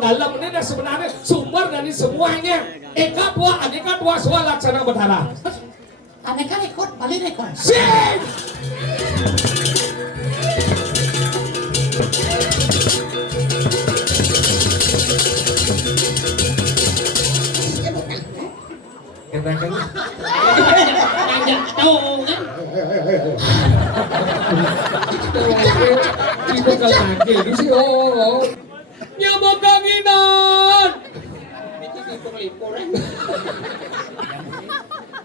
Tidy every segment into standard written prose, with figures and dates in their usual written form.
mendalam ini dan sebenarnya sumber dari semuanya. Eka tua soal laksana berdarah. Aneka rekod, balik rekod. Sing! Kita kan Jatuh kan? Ibu kan lagi di sini. Oh, nyamuk kanginan.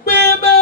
Bebe.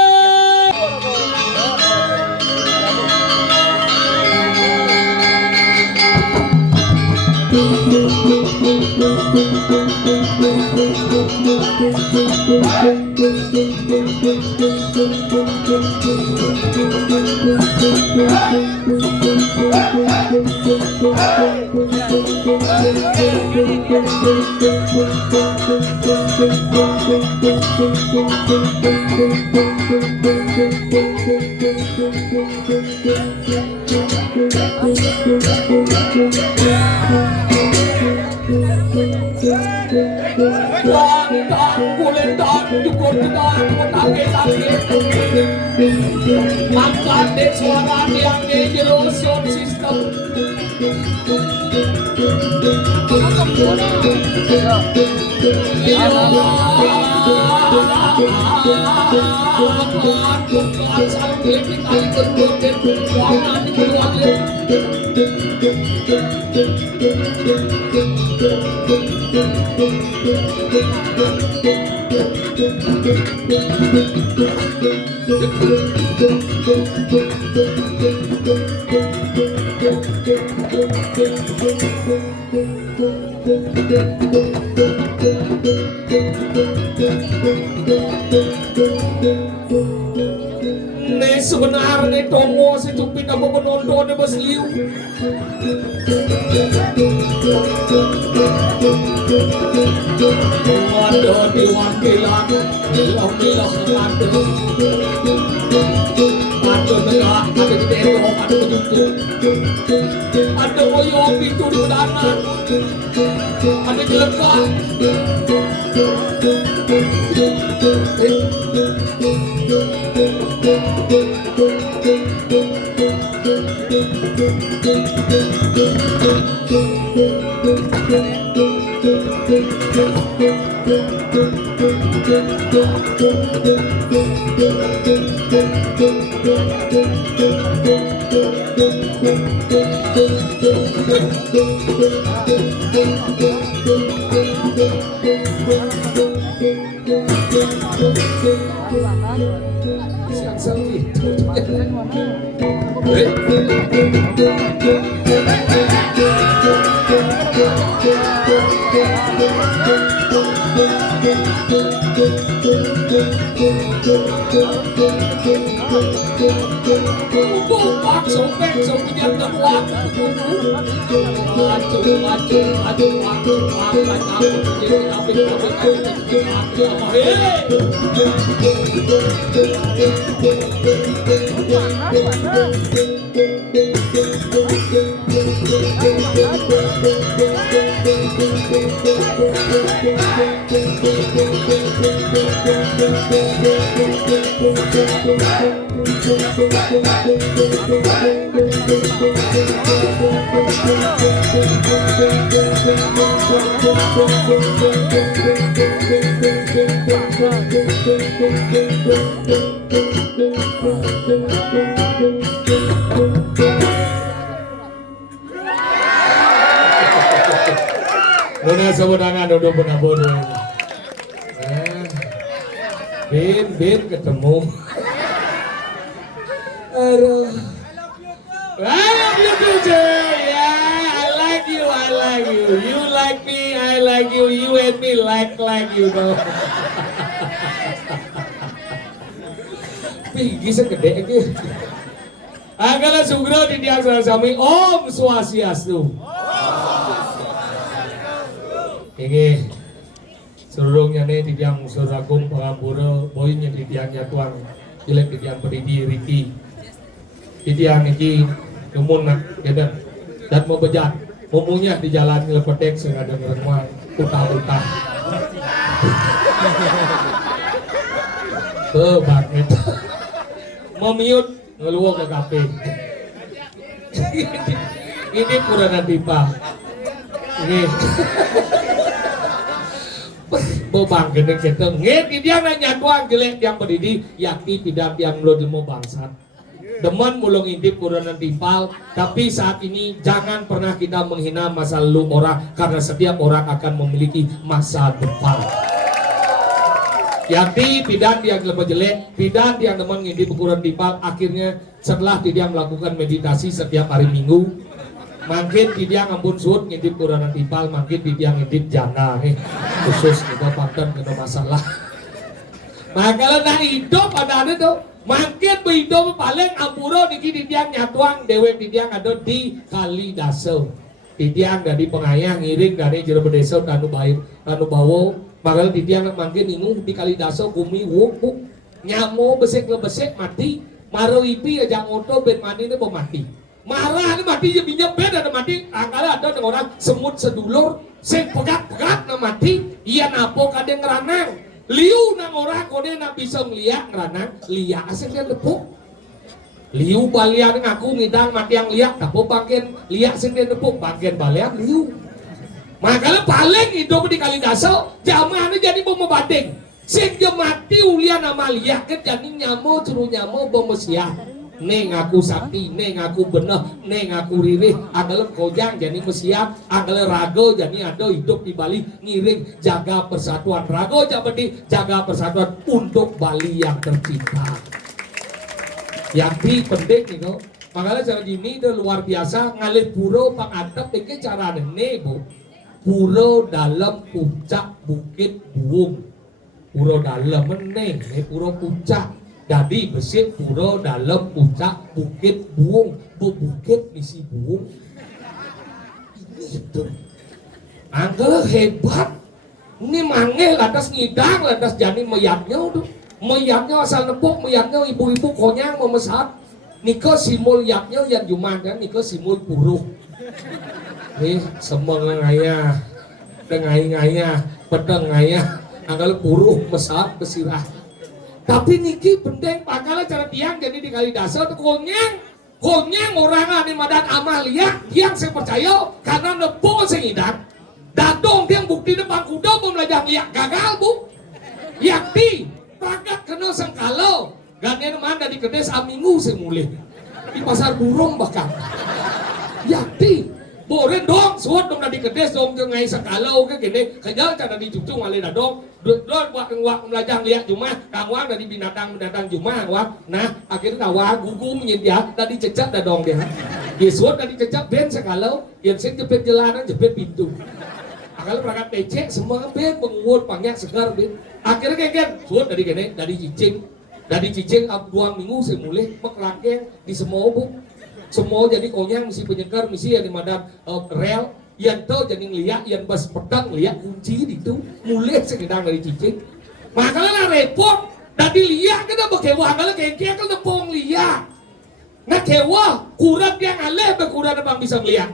Angkat deh suara yang di sound system. Nih sebenarnya tomo si Cupit apa penonton di Mas Liu. Ada diwakilan, bilang ada. Ada negah, ada di tembok, ada penutup. Ada koyong itu di pedanan. Ada jelekah. Nona sebenarnya duduk benar-benar. Bin ketemu. Aduh. I love you too, yeah. I like you. You like me, I like you. You and me like you know. Pigi segede iki. Agala sugro di dia sami Om Swastiastu. Ini surungnya nih di tiang surakum pangapura boynya di tiangnya tuang jelek di tiang pendidi Riki di tiang ini kemun nak dan mau bejat Umumnya di jalan Lepedek sing ada ngerengwang utah-utah. Banget. Memiut ngeluwo ke kafe. Ini Purana Dipa. Ini. Bobang gedeng keteng. Nge dia nanya doang gelek yang berdiri yakti tidak yang lo demo bangsat. Demen mulung intip Purana Dipal, tapi saat ini jangan pernah kita menghina masa lalu orang karena setiap orang akan memiliki masa depan. Yakti tidak yang lebih jelek, tidak yang demen ngintip Purana Dipal, akhirnya setelah dia melakukan meditasi setiap hari Minggu, makin tidak ngampun suut ngintip Purana Dipal, makin dia ngintip jana khusus kita pantan kena masalah. Nah kalau nak hidup ada tuh. Makin behidup paling ampuro niki didiang nyatuang dewek didiang ada di Kali Daso. Didiang dari pengayah ngiring dari jero bedeso tanu baik tanu bawo. Makanya didiang makin ingung di Kali Daso kumi wuk nyamo besek lebesek mati. Maro ipi aja oto ben mani ne mati. Marah ne mati je binjep ben ada mati. Angkala ada orang semut sedulur sing pegat-pegat na mati. Iya napo kadang ngeranang. Liu nang orang kode nak bisa ngeliat ngeranang liak asik dia tepuk. Liu balian ngaku ngidang mati yang liak tapi bagian liak sing dia tepuk bagian balian liu. Makanya paling hidup di Kali Daso jamaahnya jadi bom badeng. Sing mati ulian nama liak kan jadi nyamo suruh nyamo bom siap. Neng aku sakti, neng aku bener, neng aku ririh, adalah kojang jadi mesiap, adalah rago jadi ada hidup di Bali ngiring jaga persatuan rago jadi jaga persatuan untuk Bali yang tercinta. Yang penting nih no, makanya cara gini udah luar biasa ngalih puro pangatap ini cara bu, puro dalam puncak Bukit Buung, puro dalam meneng, puro puncak. Jadi besik pura dalam puncak Bukit Buung, bukit misi Buung. Ini itu. Angkel hebat. Ini mangel atas ngidang, atas jani mayatnya tuh. Mayatnya asal nepuk, mayatnya ibu-ibu konyang memesat. Niko simul yaknya yang juman kan, niko simul puruh. Nih semua ngaya, ngaya, pedang ngaya, angkel puruh mesat besirah. Tapi niki penting pakalah cara tiang jadi di Kali Daso itu konyang orang ane madan amalia yang saya percaya karena nepung sengidang dadong tiang bukti depan kuda belajar liak gagal bu yakti pakat kena sengkalo ganyan mana di kedes aminggu semulih di pasar burung bahkan yakti boleh dong suat dong di kedes dong ke ngai sengkalo ke gini kejal cara dicucung alih dadong Don wak belajar lihat cuma kawang dari binatang cuma wak nah akhirnya kawang gugu menyendia tadi cecak dah dong dia Yesus tadi cecak ben sekalau yang saya jepit jalanan jepit pintu akal perangkat pecek semua ben menguat panjang segar ben akhirnya kayak suat dari gini dari cicing 2 minggu saya mulai mekerangkeng di semua bu semua jadi konyang misi penyekar misi yang di madan rel yang tahu jadi ngeliat, yang pas pedang lihat kunci itu mulai sekedar dari cicing. Makanya repot, dari lihat kita berkewa, kalau kayak kan nepong lihat. Nah kewa kurang yang aleh berkurang bang bisa ngeliat.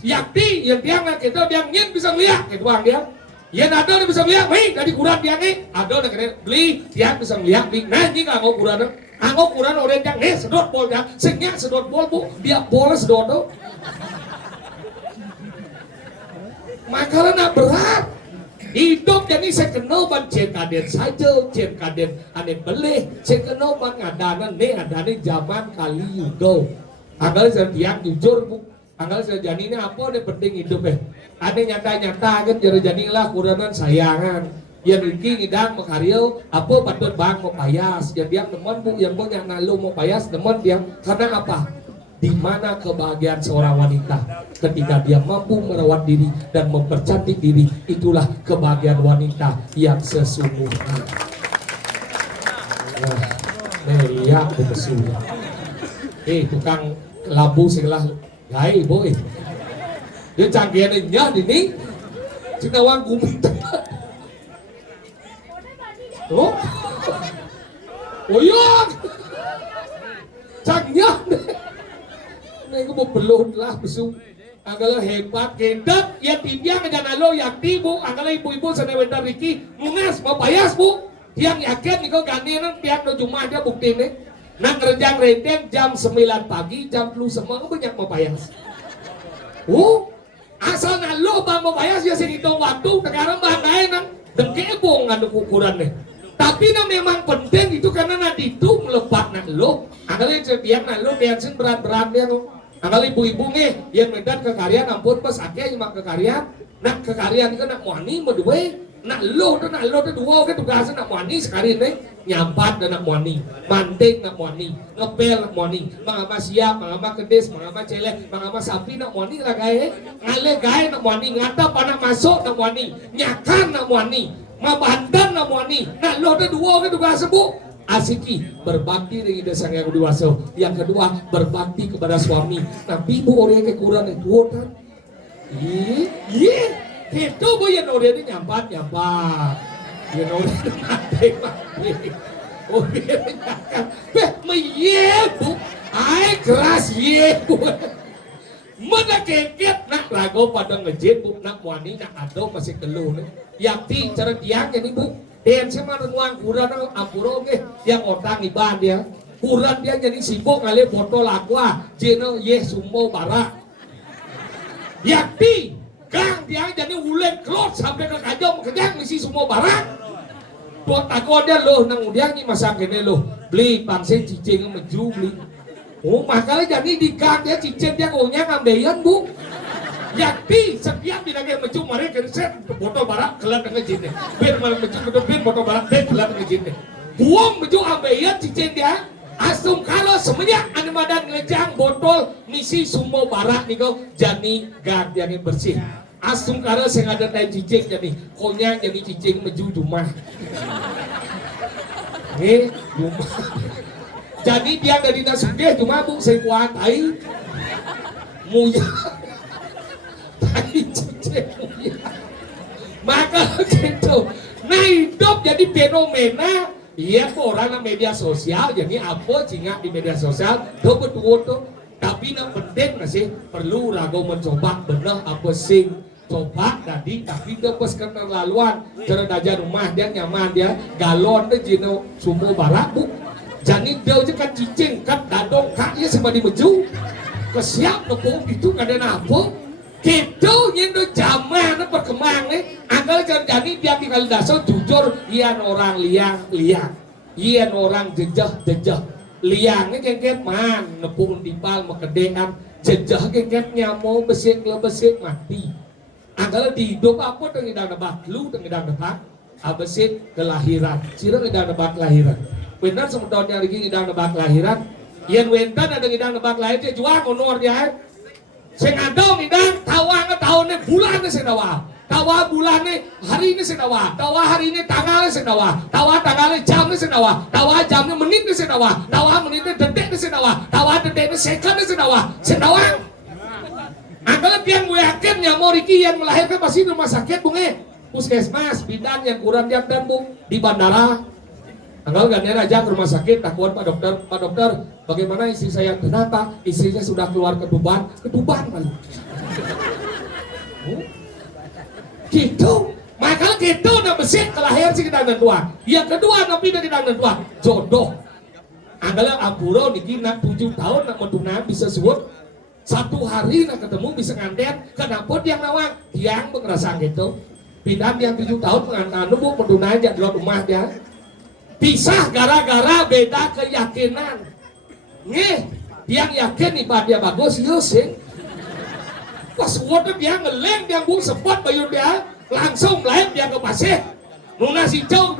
Yakti yang dia nggak kita dia ngin bisa ngeliat, itu bang dia. Yang ada dia bisa ngeliat, nih dari kurang dia nih, ada udah kena beli, dia bisa ngeliat, nah ini nggak mau kurang. Anggo kurang orang yang sedot bol dia, senyak sedot bol bu, dia bola sedot tuh. Makanya berat hidup jadi saya kenal ban cen kaden saja cen kaden aneh beleh saya kenal ban ngadanan adane zaman kali yudo anggal saya tiang jujur bu anggal saya jani ini apa nih penting hidup ada nyata-nyata kan jadi lah kuranan sayangan yang Riki ngidang mengkaryo apa patut bang mau payas yang dia teman bu yang mau nyana lu mau payas teman dia karena apa di mana kebahagiaan seorang wanita ketika dia mampu merawat diri dan mempercantik diri itulah kebahagiaan wanita yang sesungguhnya. Lihat betul. Tukang labu segelah gai boy. Dia canggihannya ini cina wang kumit. Oh iya. Canggihan. Ini aku mau belut lah besu Agak hebat gendet ya tidiang aja nalo yakti bu agak ibu-ibu senewenda Riki mungas mau payas bu tiang yakin nih kau ganti nang tiang no cuma aja bukti nih nang kerjaan renteng jam 9 pagi jam lu semua banyak mau payas asal nalo bang mau payas ya segitu waktu sekarang bang naik nang dengke bu ngadu ukuran nih tapi nah memang penting itu karena nanti itu melebat nalo agak tiang nalo bensin berat-berat dia Anggal ibu-ibu nih, yang medan kekarian ampun pas akeh cuma kekarian, nak kekarian itu nak muani medue, nak lo tuh dua ke tugasnya nak muani sekali nih nyampat dan nak muani, manting nak muani, ngepel nak muani, mangama siap, mangama kedes, mangama celek, mangama sapi nak muani lah gae, ngale gae nak muani, ngata panak masuk nak muani, nyakan nak muani, mabandan nak muani, nak lo tuh dua ke tugasnya bu. Asiki berbakti dengan desa yang dewasa. Yang kedua berbakti kepada suami. Nah ibu orang kekurangan itu kan. Itu bu yang orang ini nyampat. Yang orang ini mati. Orang ini nyampat. Bu, ay keras bu. Mana keket nak lagu pada ngejit bu nak wani nak ado masih keluh nih. Yakti cara tiang ini bu. Dan sama renguang kurang ampuro ke yang otang iban dia kurang dia jadi sibuk kali foto lakwa jeno ye sumo bara yakti gang dia jadi ulen klot sampai ke kajong kejang misi sumo bara buat takut dia loh nang udiang ni masak ini loh beli pangsen cicing meju beli makanya jadi di gang dia cicing dia konya ngambeyan bu yakti setiap bilangnya mecu mari kerset foto barak kelar dengan jinnya biar malam mecu kedepin foto barak dan kelar dengan jinnya buang mecu ambeyan cicing dia asum kalau semenyak animadan ngejang botol misi sumo barak nih kau jani gak yang bersih asum kalau saya ada tai cicing jadi konya jadi cicing mecu rumah nih rumah jadi dia dari nasugeh cuma bu saya kuatai muya maka gitu nah hidup jadi fenomena iya orang media sosial jadi apa cinga di media sosial itu betul tuh tapi yang penting masih perlu ragu mencoba benar apa sing coba tadi tapi dia pas keterlaluan cara aja rumah dia nyaman dia galon deh jino sumo barak bu jadi dia aja kan cicing kan dadong kaknya seperti meju kesiap nepung itu gak ada apa gitu nyendo zaman perkembang nih anggal jadi dia tinggal dasar jujur ian orang liang ian orang jejah liangnya kengket man nepung dipal mekedengan jejah kengketnya mau besik mati anggal di hidup apa dengan idang nebak lu dengan idang nebak abesit kelahiran sira idang nebak kelahiran benar semuanya lagi idang nebak kelahiran ian wentan ada idang nebak lahir dia jual honor dia sing ada midang tawa tahunnya bulannya sedawa tawa bulannya hari ini sedawa tawa hari ini tanggalnya sedawa tawa tanggalnya jamnya sedawa tawa jamnya menitnya sedawa tawa menitnya detiknya sedawa tawa detiknya secondnya sedawa anggalah pian gue yakin yang mau Riki yang melahirkan pasti di rumah sakit bunge puskesmas bidan yang kurang jam dan bu di bandara Tanggal ganti aja ke rumah sakit, takut Pak dokter, bagaimana istri saya? Kenapa? Istrinya sudah keluar ketuban kali. Gitu, maka gitu na besit kelahir si kita tua. Yang kedua nabi dari kita tua, jodoh. Anggalah ampuro niki nak 7 tahun nak mentunang bisa sebut 1 hari nak ketemu bisa nganten. Kenapa dia nawang? Yang berkerasa gitu. Pindah yang 7 tahun pengantin bu mentunang aja di rumah dia. Pisah gara-gara beda keyakinan. Nih, yang yakin ibadah dia bagus, sih. Pas waktu dia ngeleng, dia bung sempat bayar dia, langsung lain dia ke pasir. Nuna si jauh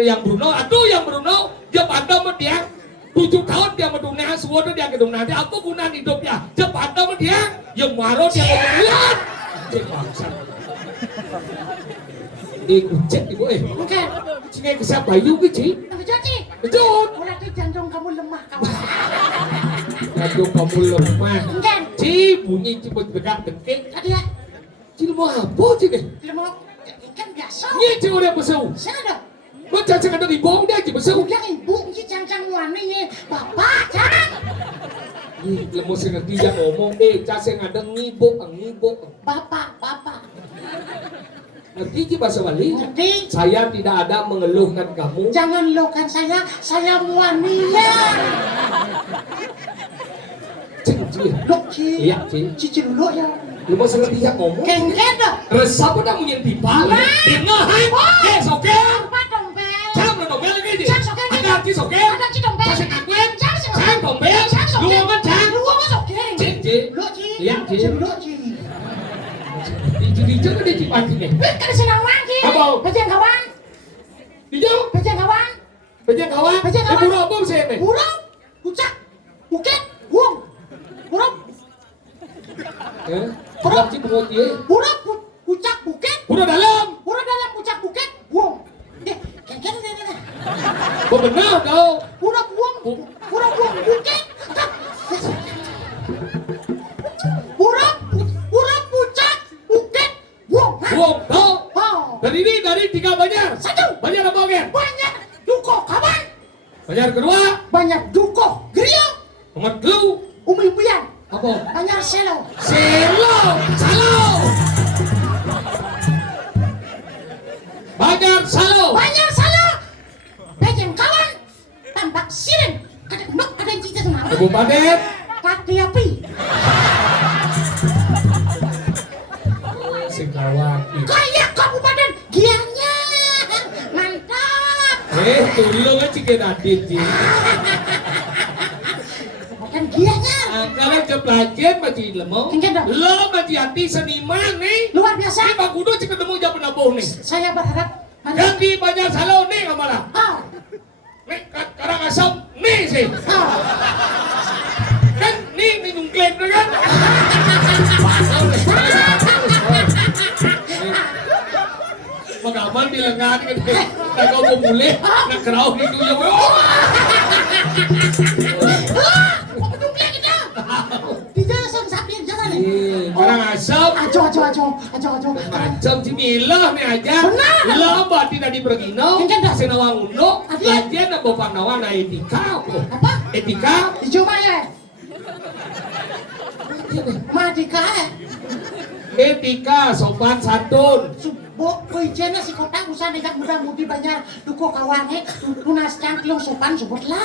yang Bruno, aduh yang Bruno, dia pada sama dia 7 tahun dia mendunia, suatu dia ke dunia, dia apa gunaan hidupnya? Dia pada sama dia, yang marah dia ngomong, cek bangsa. Kucek ibu Oke. Cik kesap bayu ke cik? Jadi. Betul. Berarti jantung kamu lemah kawan. Jantung kamu lemah. Enggak. Cik bunyi cepet dekat dengkek. Tadi ya. Cik lemah apa cik? Lemah ikan biasa. Iya cik udah besau. Sana. Kau jangan ada ibong dia cik besau. Udah ibu cik cancang wani bapak jangan. Lemus yang ngerti yang ngomong, cas yang ada ngibok. Bapak. Ngerti ki bahasa Bali? Ngerti? Saya tidak ada mengeluhkan kamu. Jangan lokan saya muania. Cing. Lok Ci. Iya, Cing. Cici dulu ya. Lemus yang ngerti yang ngomong. Kengket dah. Resah pada menyentuh balik. Dengar hai. Soker. Apa dompet? Cang na dompet lagi di. Cang soker. Ada ci soker. Ada ci dompet. Kasih kakwen. Cang dompet. Cang soker. Dua kan cang. Dua kan soker. Cing. Lok Ci. Iya, Ci. Lok Ci. Di jauh kan di panti nih. Kan senang lagi. Apa? Pejen kawan. Di jauh. Pejen kawan. Pejen kawan. Buruk apa sih ini? Buruk. Pucak. Buket. Buang. Buruk. Buruk sih buruk dia. Buruk. Pucak. Buket. Buruk dalam. Buruk dalam pucak. Buket. Buang. Kengket dah. Kau benar kau. Buruk buang. Buruk buang. Buket. Buruk pucak. Buket. Buang. Buang kau. Oh. Dari 3 banyak. Satu. Banyak apa kan? Banyak duko kawan. Banyak kedua. Banyak duko gerio. Nomor clue. Umi-umian. Apa? Banyak selo. Salo. Banyak salo. Banyak selo. Pejen kawan. Tampak siren. Kadang ada yang cinta sama. Kabupaten. Kaki api. Singkawati. Kayak kabupaten gianya. Mantap. Tulung aja kita adit ji. Kabupaten gianya. Kalau keplajen macam lemong. Tinggal dah. Lo macam hati seniman nih. Luar biasa. Ini Pak Kudu cik ketemu jam penabuh nih. Saya berharap. Ganti banyak salo nih kemana? Oh. Nih karang asam nih sih. Oh. Kan nih minum klaim tu kan? Magaman di lengan kan? Nak kau pemulih, nak kerau ni tu yang Dumplek kita. Tidak sang sapi jangan ni. karang asam. Ajo. Macam si Milah ni aja. Benar. Lama tidak dipergino. Mungkin dah. Senawang undo. Adik. Lajian nak bawa nawang na etika. Apa? Etika. Cuma ya. Mati kah? Etika sopan santun. Subo kuijen si kota usah dekat muda-mudi banyak duko kawannya lunas cangklong sopan sebutlah.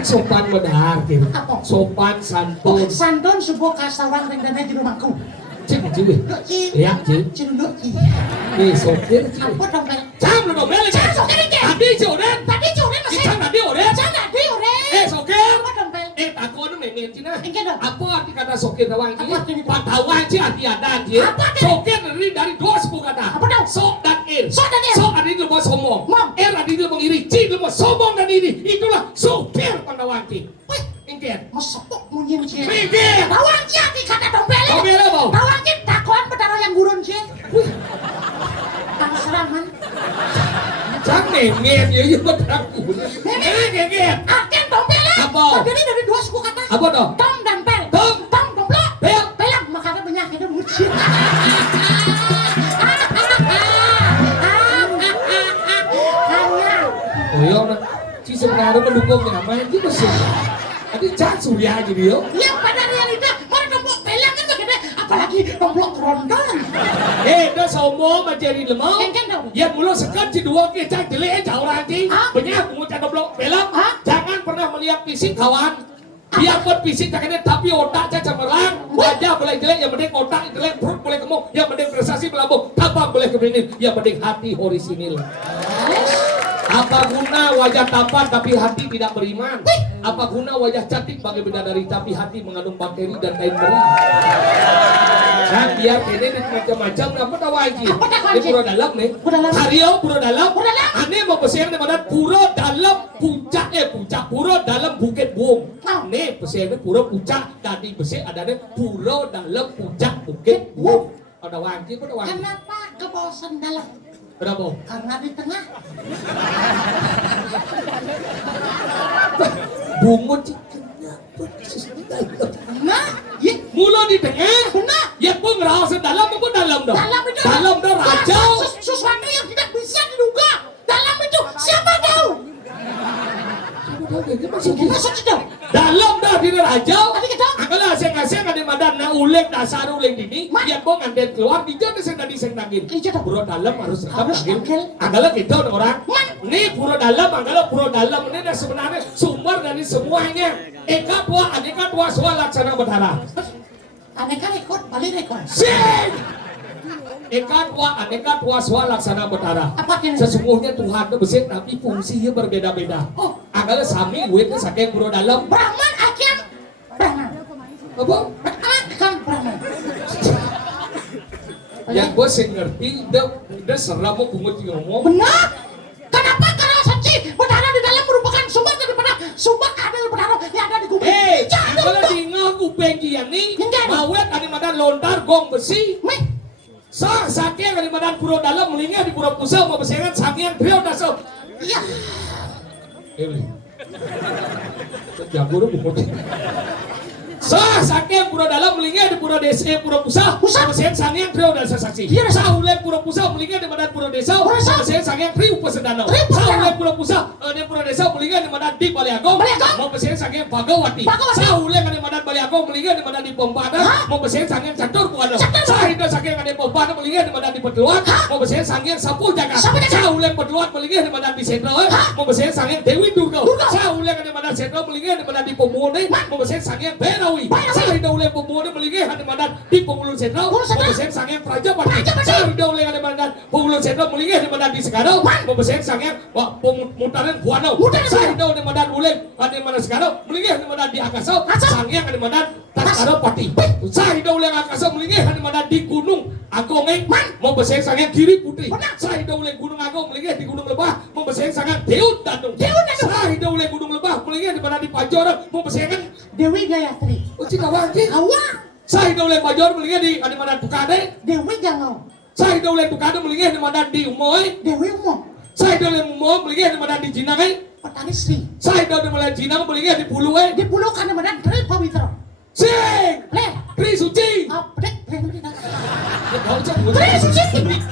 Sopan benar gitu. Apa? Sopan santun. Santun subo kasawang rendana di rumahku. Cik ciwi. Doci. Ya cik. Doci. Nih sopir cik. Apa dompet? Cam lo domel lagi. Cam sopir aja. Tadi jodoh. Tadi curen masih. Cam tadi oren. Cam tadi udah. Sokir. Apa dompet? Aku ada main cina. Engke dong. Apa arti kata sokir tawang ini? Apa artinya? Patawang cik arti ada cik. Apa artinya? Sokir dari dua sepuluh kata. Apa dong? Sok dan ir. Sok dan ir. Sok arti lebih sombong. Mom. Ir arti lebih iri. Cik lebih sombong dan iri. Itulah sokir patawang cik. Wih, Engke. masuk munyin cie. Mikir. Tawang cie di kata dompet. Dompet apa? Tawang cie takuan betara yang gurun cie. Tang serangan. Cang nengen ya ya berlaku. Nengen. Agen dompet. Apa? Terdiri dari dua suku kata. Apa toh? Tom dan pel. Tom. Domplok. Pel. Pelang makanya penyakitnya muncul. Oh iya, si sebenarnya mendukung apa itu masih. Ada cak surya aja dia. Ya pada realita, mana domplok pelang kan begitu. Apalagi domplok rondon. Dah sombong macam ni lemah. Kengkeng dong. Ya mula sekat si dua ke cak jelek jauh lagi. Hah? Banyak mengucap goblok pelang. Hah? Jangan pernah melihat fisik kawan. Biarpun fisik tak kena tapi otak cak cemerlang. Wajah boleh jelek, yang penting otak jelek, perut boleh gemuk, yang penting prestasi melambung, tampang boleh kebening, yang penting hati orisinil. Apa guna wajah tampan tapi hati tidak beriman? Apa guna wajah cantik bagi bidadari tapi hati mengandung bakteri dan lain beri? Kan biar kene ini macam-macam apa tahu lagi? Ini pura dalam nih. Karyo pura dalam. Aneh mau pesan mana pura dalam puncak pura dalam Bukit Buung. Nih pesan pura puncak tadi pesan ada nih pura dalam puncak Bukit Buung. Ada wajib ada wajib. Kenapa kebosan dalam? Kenapa? Karena di tengah. Bungut kenapa? Nah, ya, Mula di tengah. benar. Ya pun ngerasa dalam apa dalam dah? Dalam itu. Dalam dah rajau. Sesuatu yang tidak bisa diduga. Dalam itu siapa tahu? Masuk itu. Dalam dah dia rajau. ulek dasar ulek dini, Ma. dia mau ngandet keluar, dia jadi sing tadi sing nangin. Iya dong. Pura dalam harus tetap Harus nangin. nangil. Adalah gitu orang. Ma. Nih pura dalam, adalah pura dalam ini dah sebenarnya sumber dari semuanya. Aneka tua soal laksana betara. Aneka rekod, balik rekod. Sing. Aneka tua soal laksana betara. Apa yang Sesungguhnya Tuhan itu besar tapi fungsinya berbeda-beda. Oh. Adalah sami duitnya saking pura dalam. Brahman akhir Brahman. Apa? Kan Brahman. Yang gue sih ngerti, udah serah mau pungut ngomong. Benar. Kenapa? Karena suci berdarah di dalam merupakan sumber daripada sumber ada berdarah yang ada di kubur. Kalau di ngaku pengkian nih, Enggak. mawet ada madan lontar gong besi. Meh, Saking ada madan pura dalam melingnya di pura pusat mau besengan saking trio dasar. iya. Jago lu pungut. Saking pura dalam melingnya di pura desa pura pusat. Pusat. Besengan saking trio dasar saksi. Iya, dasar. Saulek pura pusat melingnya di madan pura desa. Pura desa. Besengan saking trio pesendanau. Trio pesendanau. Saulek pura pusat di pura desa melingnya di madan di Baliagong. Baliagong. Mau besengan saking Bagawati. Bagawati. Saulek di madan Baliagong melingnya di madan di Pompada. Hah? Mau besengan saking Catur Buano. Catur. Sahida saking di Pompada melingnya di madan di Petuan. Hah? Mau besengan saking Sapu Jaga. Sapu Jaga. Saulek Petuan melingnya di madan di Sentro. Hah? Mau besengan saking Dewi Durga. Durga. Saulek di madan Sentro melingnya di madan di Pemune. Mau besengan saking Berawi. Berawi. Sahida ulek Pemune melingnya di madan di Pemulun Sentro. Pemulun Sentro. Mau besengan saking Prajapati. Prajapati. Sahida ulek di madan Pemulun Sentro melingnya di madan di Sekarau. Mau besengan saking Mutaran Buano. Mutaran Buano. Sahida di madan ulek di madan Sekarau melingnya di madan di Akasau. Akasau. Sangyang di madan Taskaro Pati. Sahida ulek Akasau melingnya di madan di Gunung Agung. Mau besengan saking Giri Putri. Benar. Sahida ulek Gunung Agung melingnya di Gunung Lebah. Mau besengan saking Deut Dandung. Deut Dandung. Sahida ulek Gunung Lebah melingnya di madan di Pajoran. Mau besengan Dewi Gayatri. Cikawangi. Awak. Sahida ulek Pajoran melingnya di madan Tukade. Dewi Jangau. Sahida ulek Tukade melingnya di madan di Umoy. Dewi Umum. Sahida ulek Umoy melingnya di madan di Jinangai. Petani Sri. Sahida ulek madan Jinang melingnya di Puluwe. Di Pulau Kanemedan Tri Pawitra. Sing! Le. Tri Suci! Apdek. Tri Suci!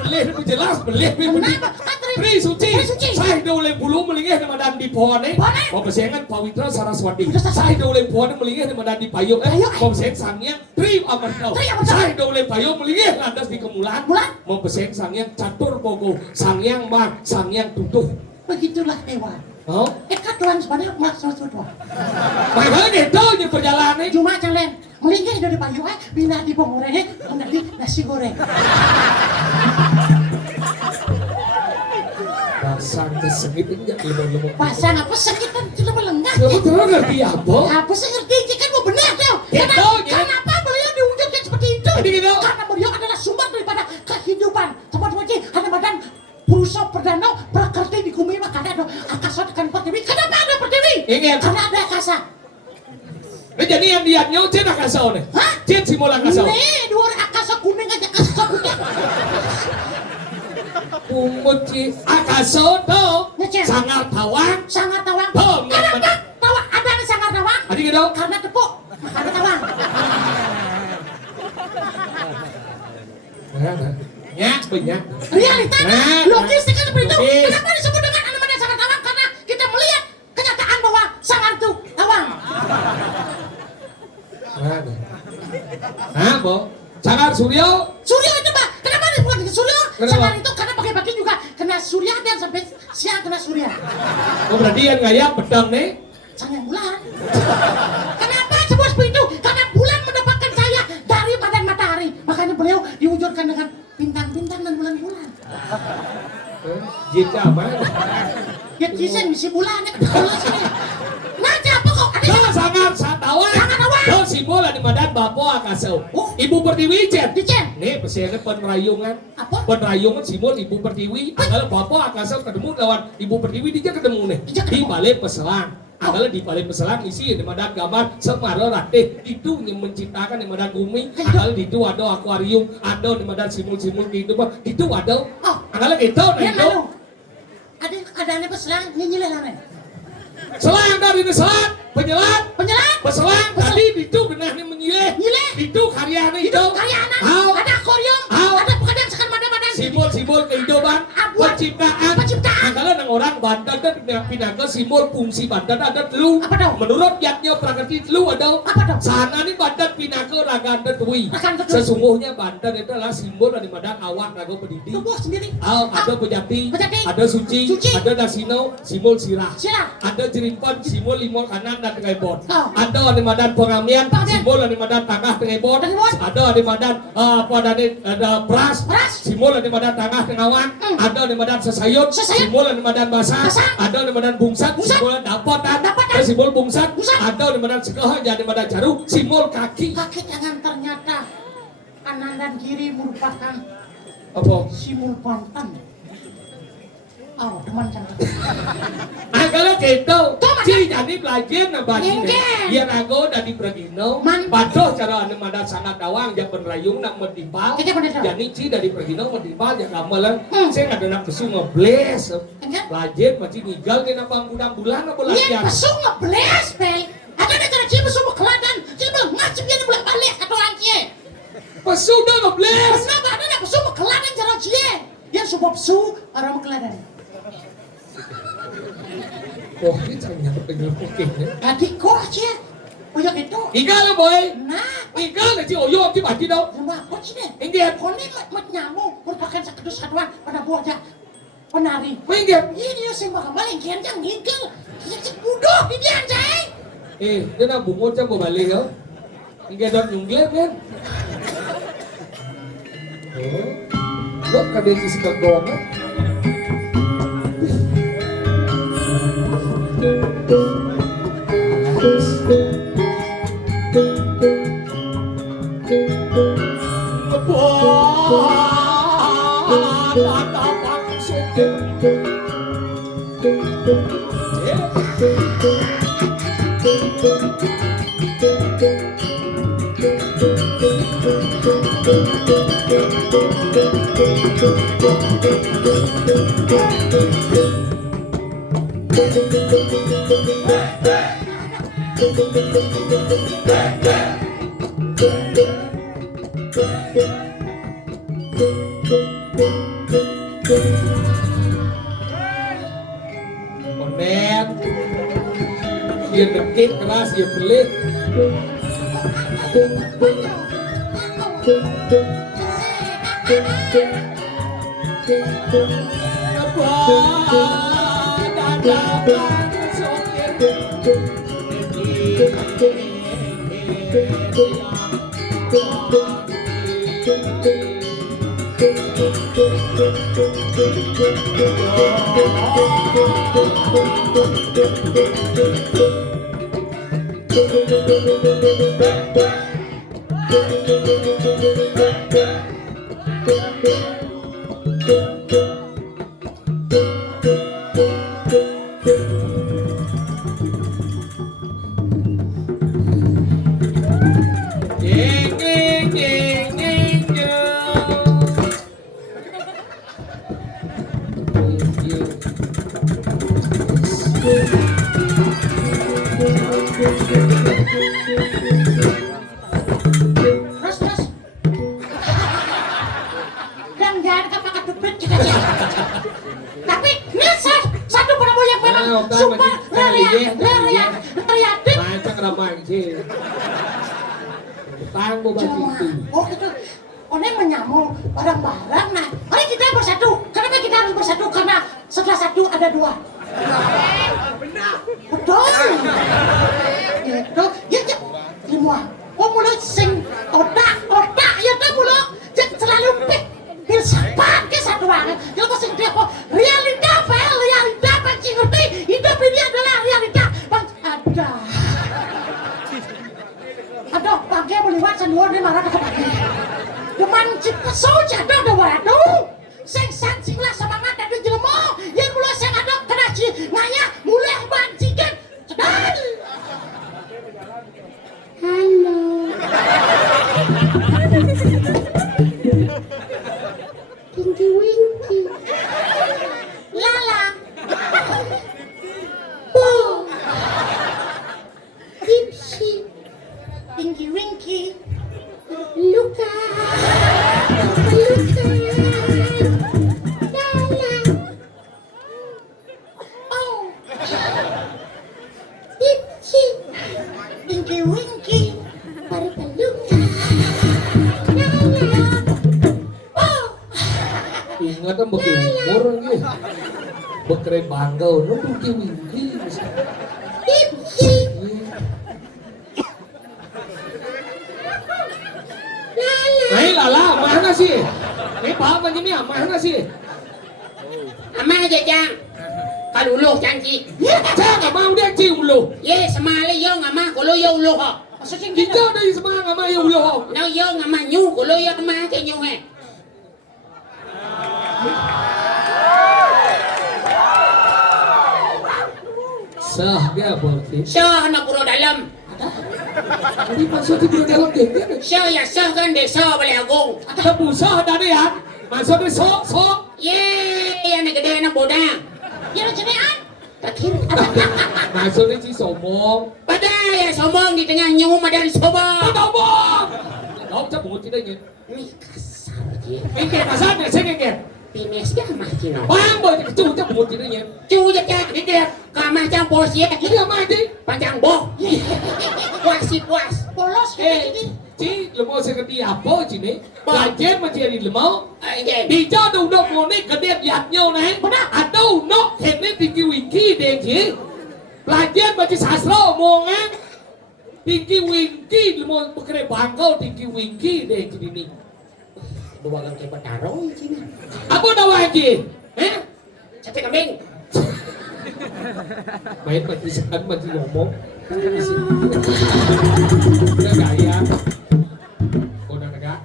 Belih lebih jelas, belih lebih Kenapa? Kan Tri Suci! Tri Suci. Sahida ulek Bulu melingnya di madan di Pohone. Pohone. Mau besengan Pawitra Saraswati. Saraswati. Sahida ulek Pohone melingnya di madan di Payung. Payung. Mau besengan Sangyang Tri Amartau. Tri Amartau. Sahida ulek Payung melingnya landas di Kemulan. Mulan. Mau besengan Sangyang Catur Bogo. Sangyang Mar, Sangyang Tutuh. Begitulah hewan. Oh, Tuhan sebenarnya maksud Tuhan. makanya gitu nya perjalanan. Cuma jalan melingkar dari payung bina di pengoreng menjadi nasi goreng. Pasang kesengit enggak lemah-lemah. Pasang apa sakit kan cuma melengah. Kamu terus ngerti apa? Apa sih ngerti ini kan mau benar tuh. Gitu, gitu. Kenapa beliau diwujudkan seperti itu? Jadi gitu. Karena beliau adalah sumber daripada kehidupan. Teman-teman ada badan Purusa Perdana Prakerti di Bumi makanya ada akasa tekan pertiwi. Kenapa ada pertiwi? Ingat. Karena ada akasa. Nah, jadi yang lihatnya cen akasau nih. Hah? Cen simul akasau. Nih, dua akasa kuning aja akasa putih. Pungut ci akasau tuh. Ngecen. Sangat tawang. Sangat tawang. Tuh, Kenapa tawang? Ada sangat tawang. Adi gitu. Karena tepuk. Ada tawang. Ya, banyak. Realita Nah, logistik kan seperti itu. logis. Kenapa disebut dengan anomalia sangat tawang? Karena kita melihat kenyataan bahwa sangat itu tawang. Hah, Bo? Sangar Suryo. Surya itu Pak. Kenapa disebut Surya? Kenapa? Sangat itu karena pagi-pagi juga kena Surya dan sampai siang kena Surya. Oh, berarti yang gaya pedang nih. Sangat bulan. Kenapa disebut seperti itu? Karena bulan mendapatkan cahaya dari badan matahari. Makanya beliau diwujudkan dengan bintang-bintang dan bulan-bulan. Jika mana? Ya kisah misi bulan ya kedua sini. Nanti apa kok ada Tuh, sangar satawang. Sangat tawang. Tuh, simbol di badan Bapo akasau. Oh. Ibu Pertiwi cen. Dicen. Nih, pesennya penrayungan. Apa? Penrayungan simbol Ibu Pertiwi. Kalau Bapo akasau ketemu lawan Ibu Pertiwi dia ketemu nih. Dia ketemu. Di balik peselang. Adalah di balik peselang isi di badan gambar Semaro Ratih itu yang menciptakan di badan bumi. Adalah di itu ada akuarium, ada di badan simul-simul kehidupan. Itu ada. Oh. Adalah itu, nah Yang itu. lalu ada aneh peselang nyinyilan aneh. Selang dari selang, penyelang. Penyelam. Peselang tadi itu benar nih menyileh. Nyileh. Itu karyanya Itu itu. karya anak. Au. Ada akuarium. Au. Ada pegadaian sekan badan-badan. Simbol-simbol kehidupan, Abuan. penciptaan. Penciptaan. Adalah Panggalan ng orang badan dan pinaka simbol fungsi badan ada telu. Apa dong? Menurut yatnya prakriti telu ada. Apa dong? Sana nih badan pinaka raga ada tui. Raga ada tui. Sesungguhnya badan itu adalah simbol dari badan awak raga pendidi. Tubuh sendiri. Ada pejati, Pejati. ada suci, ada dasino, simbol sirah. Sirah. Ada jerimpon, simbol limau kanan dan tengebon. Oh. Ada di madan pengamian, Pengamian. simbol di madan tengah tengebon. Tengebon. Ada di madan apa ada beras, Beras. simbol di madan tengah tengawan. Ada di madan sesayut, Sesayut. simbol di madan basah. Basah. Ada di madan bungsat, Bungsat. simbol dapatan. Dapatan. Ada simbol bungsat. Bungsat. Ada di madan sekolah, jadi madan jarum, simbol kaki. Kaki jangan ternyata kanan dan kiri merupakan Apa? simbol pantan. Oh, teman cantik. Kalau gitu, Tuh, si jadi belajar na bagi Engke. Yan ako dari Pregino, Man. Padoh cara anu mada sangat dawang yang penrayung nak medipal. Kaya bener, Dok. Jadi si dari Pregino medipal yang gamelan. Hmm. Saya ada nak kesu ngebles. Engke. Belajar masih nigal di napang bulan apa Iya, latihan. pesu ngebles, Bel. Ada cara cie pesu keladan, cie bel ngacip dia bolak balik atau cie. Pesu dah ngebles. Kenapa ada pesu keladan cara cie? Yang sebab pesu orang keladan. Oh, ini caranya pengen pokoknya. Adik kok cie? Oyok itu. Igal lah boy. Nah, Igal lah si Oyo si bagi dong. lembah apa sih deh? Ingat. Kone mat nyamuk merupakan sekedus kaduan pada buahnya penari. Ingat. Ini yang sing bakal maling kiancang ngingkel. Cek budoh di dia anjay. Dia nak bungut cang balik ya. Ingat dong nyungglet kan. Oh. Lo kada si kagong. Monet, dia dekit keras, dia pelit. Terus. Dan jangan pakai duplik juga sih. Tapi ini satu penamu yang memang super kreatif. Macam ramai sih. Tangguh baju itu. Oh gitu. One menyamuk barang-barang. Nah, mari kita bersatu. Kenapa kita harus bersatu? Karena setelah satu ada dua. Betul. Gitu. Ya. Semua. Oh mulut sing otak ya tuh mulut. Jangan selalu filsafat ke satu banget. Kalau sing dia kok realita pancing ngerti. Hidup ini adalah realita. Ada. Aduh, pagi melihat sanduan dia marah ke pagi. Deman cipta soja ada waduh. Sing sancinglah semangat dari jelema. Yang mulai sing ada kena ngaya mulai bancikan. Sedang. Halo. Tinky Winky. Lala. Oh. Dipsy. Tinky Winky. Luka. Lala. pakai umur lagi. Bekere bangga, no pakai wingki. Này là mà hắn sih. Này bảo mà như mà hắn sih. Ama aja jang. Kalau uluh janji. Saya nggak mau dia cium lu. Ye sama le yo ngama kalau yo uluh ho. Maksudnya Kita gitu. dari semua nggak mau lu. Nau yo ngama nyu kalau yo ngama ke nyu he. Sah dia berarti. Syah nak pura dalam. Jadi maksudnya dia dalam dia. Syah ya syah kan de syah boleh agung. Tebu sah dari ya. Maksudnya so. Ye yang nak gede nak bodoh. Ya lo cedean. Tak kira. Maksudnya si sombong. Pada ya sombong di tengah nyu madan sombong. Sombong. Đâu chắc bộ chỉ đây nhỉ. Ni kasar je. Cái kẹt là sao này, cái kẹt. Pines dah mah cino. Bang boy cái chủ chắc bộ chỉ đây nhỉ. Cu je cak ni dia. Ka macam bos ye. Ini apa sih? Panjang boh. Puas si puas. Polos kayak Eh, gini. Ci lemau seperti apa Ci nih? Belajar menjadi lemau. Again. Đi cho đủ độc một cái đẹp giặt nhau này. À đâu nó thêm đến tình yêu wiki đen chỉ. Belajar baca sastra omongan. Tinggi wiki lemau bekerja bangkau tinggi wiki đen chỉ ini. Dua gang ke patarong cina. Apa dah wajib? Eh? Capek kambing. Main mati ngomong. Udah gaya. Udah negak.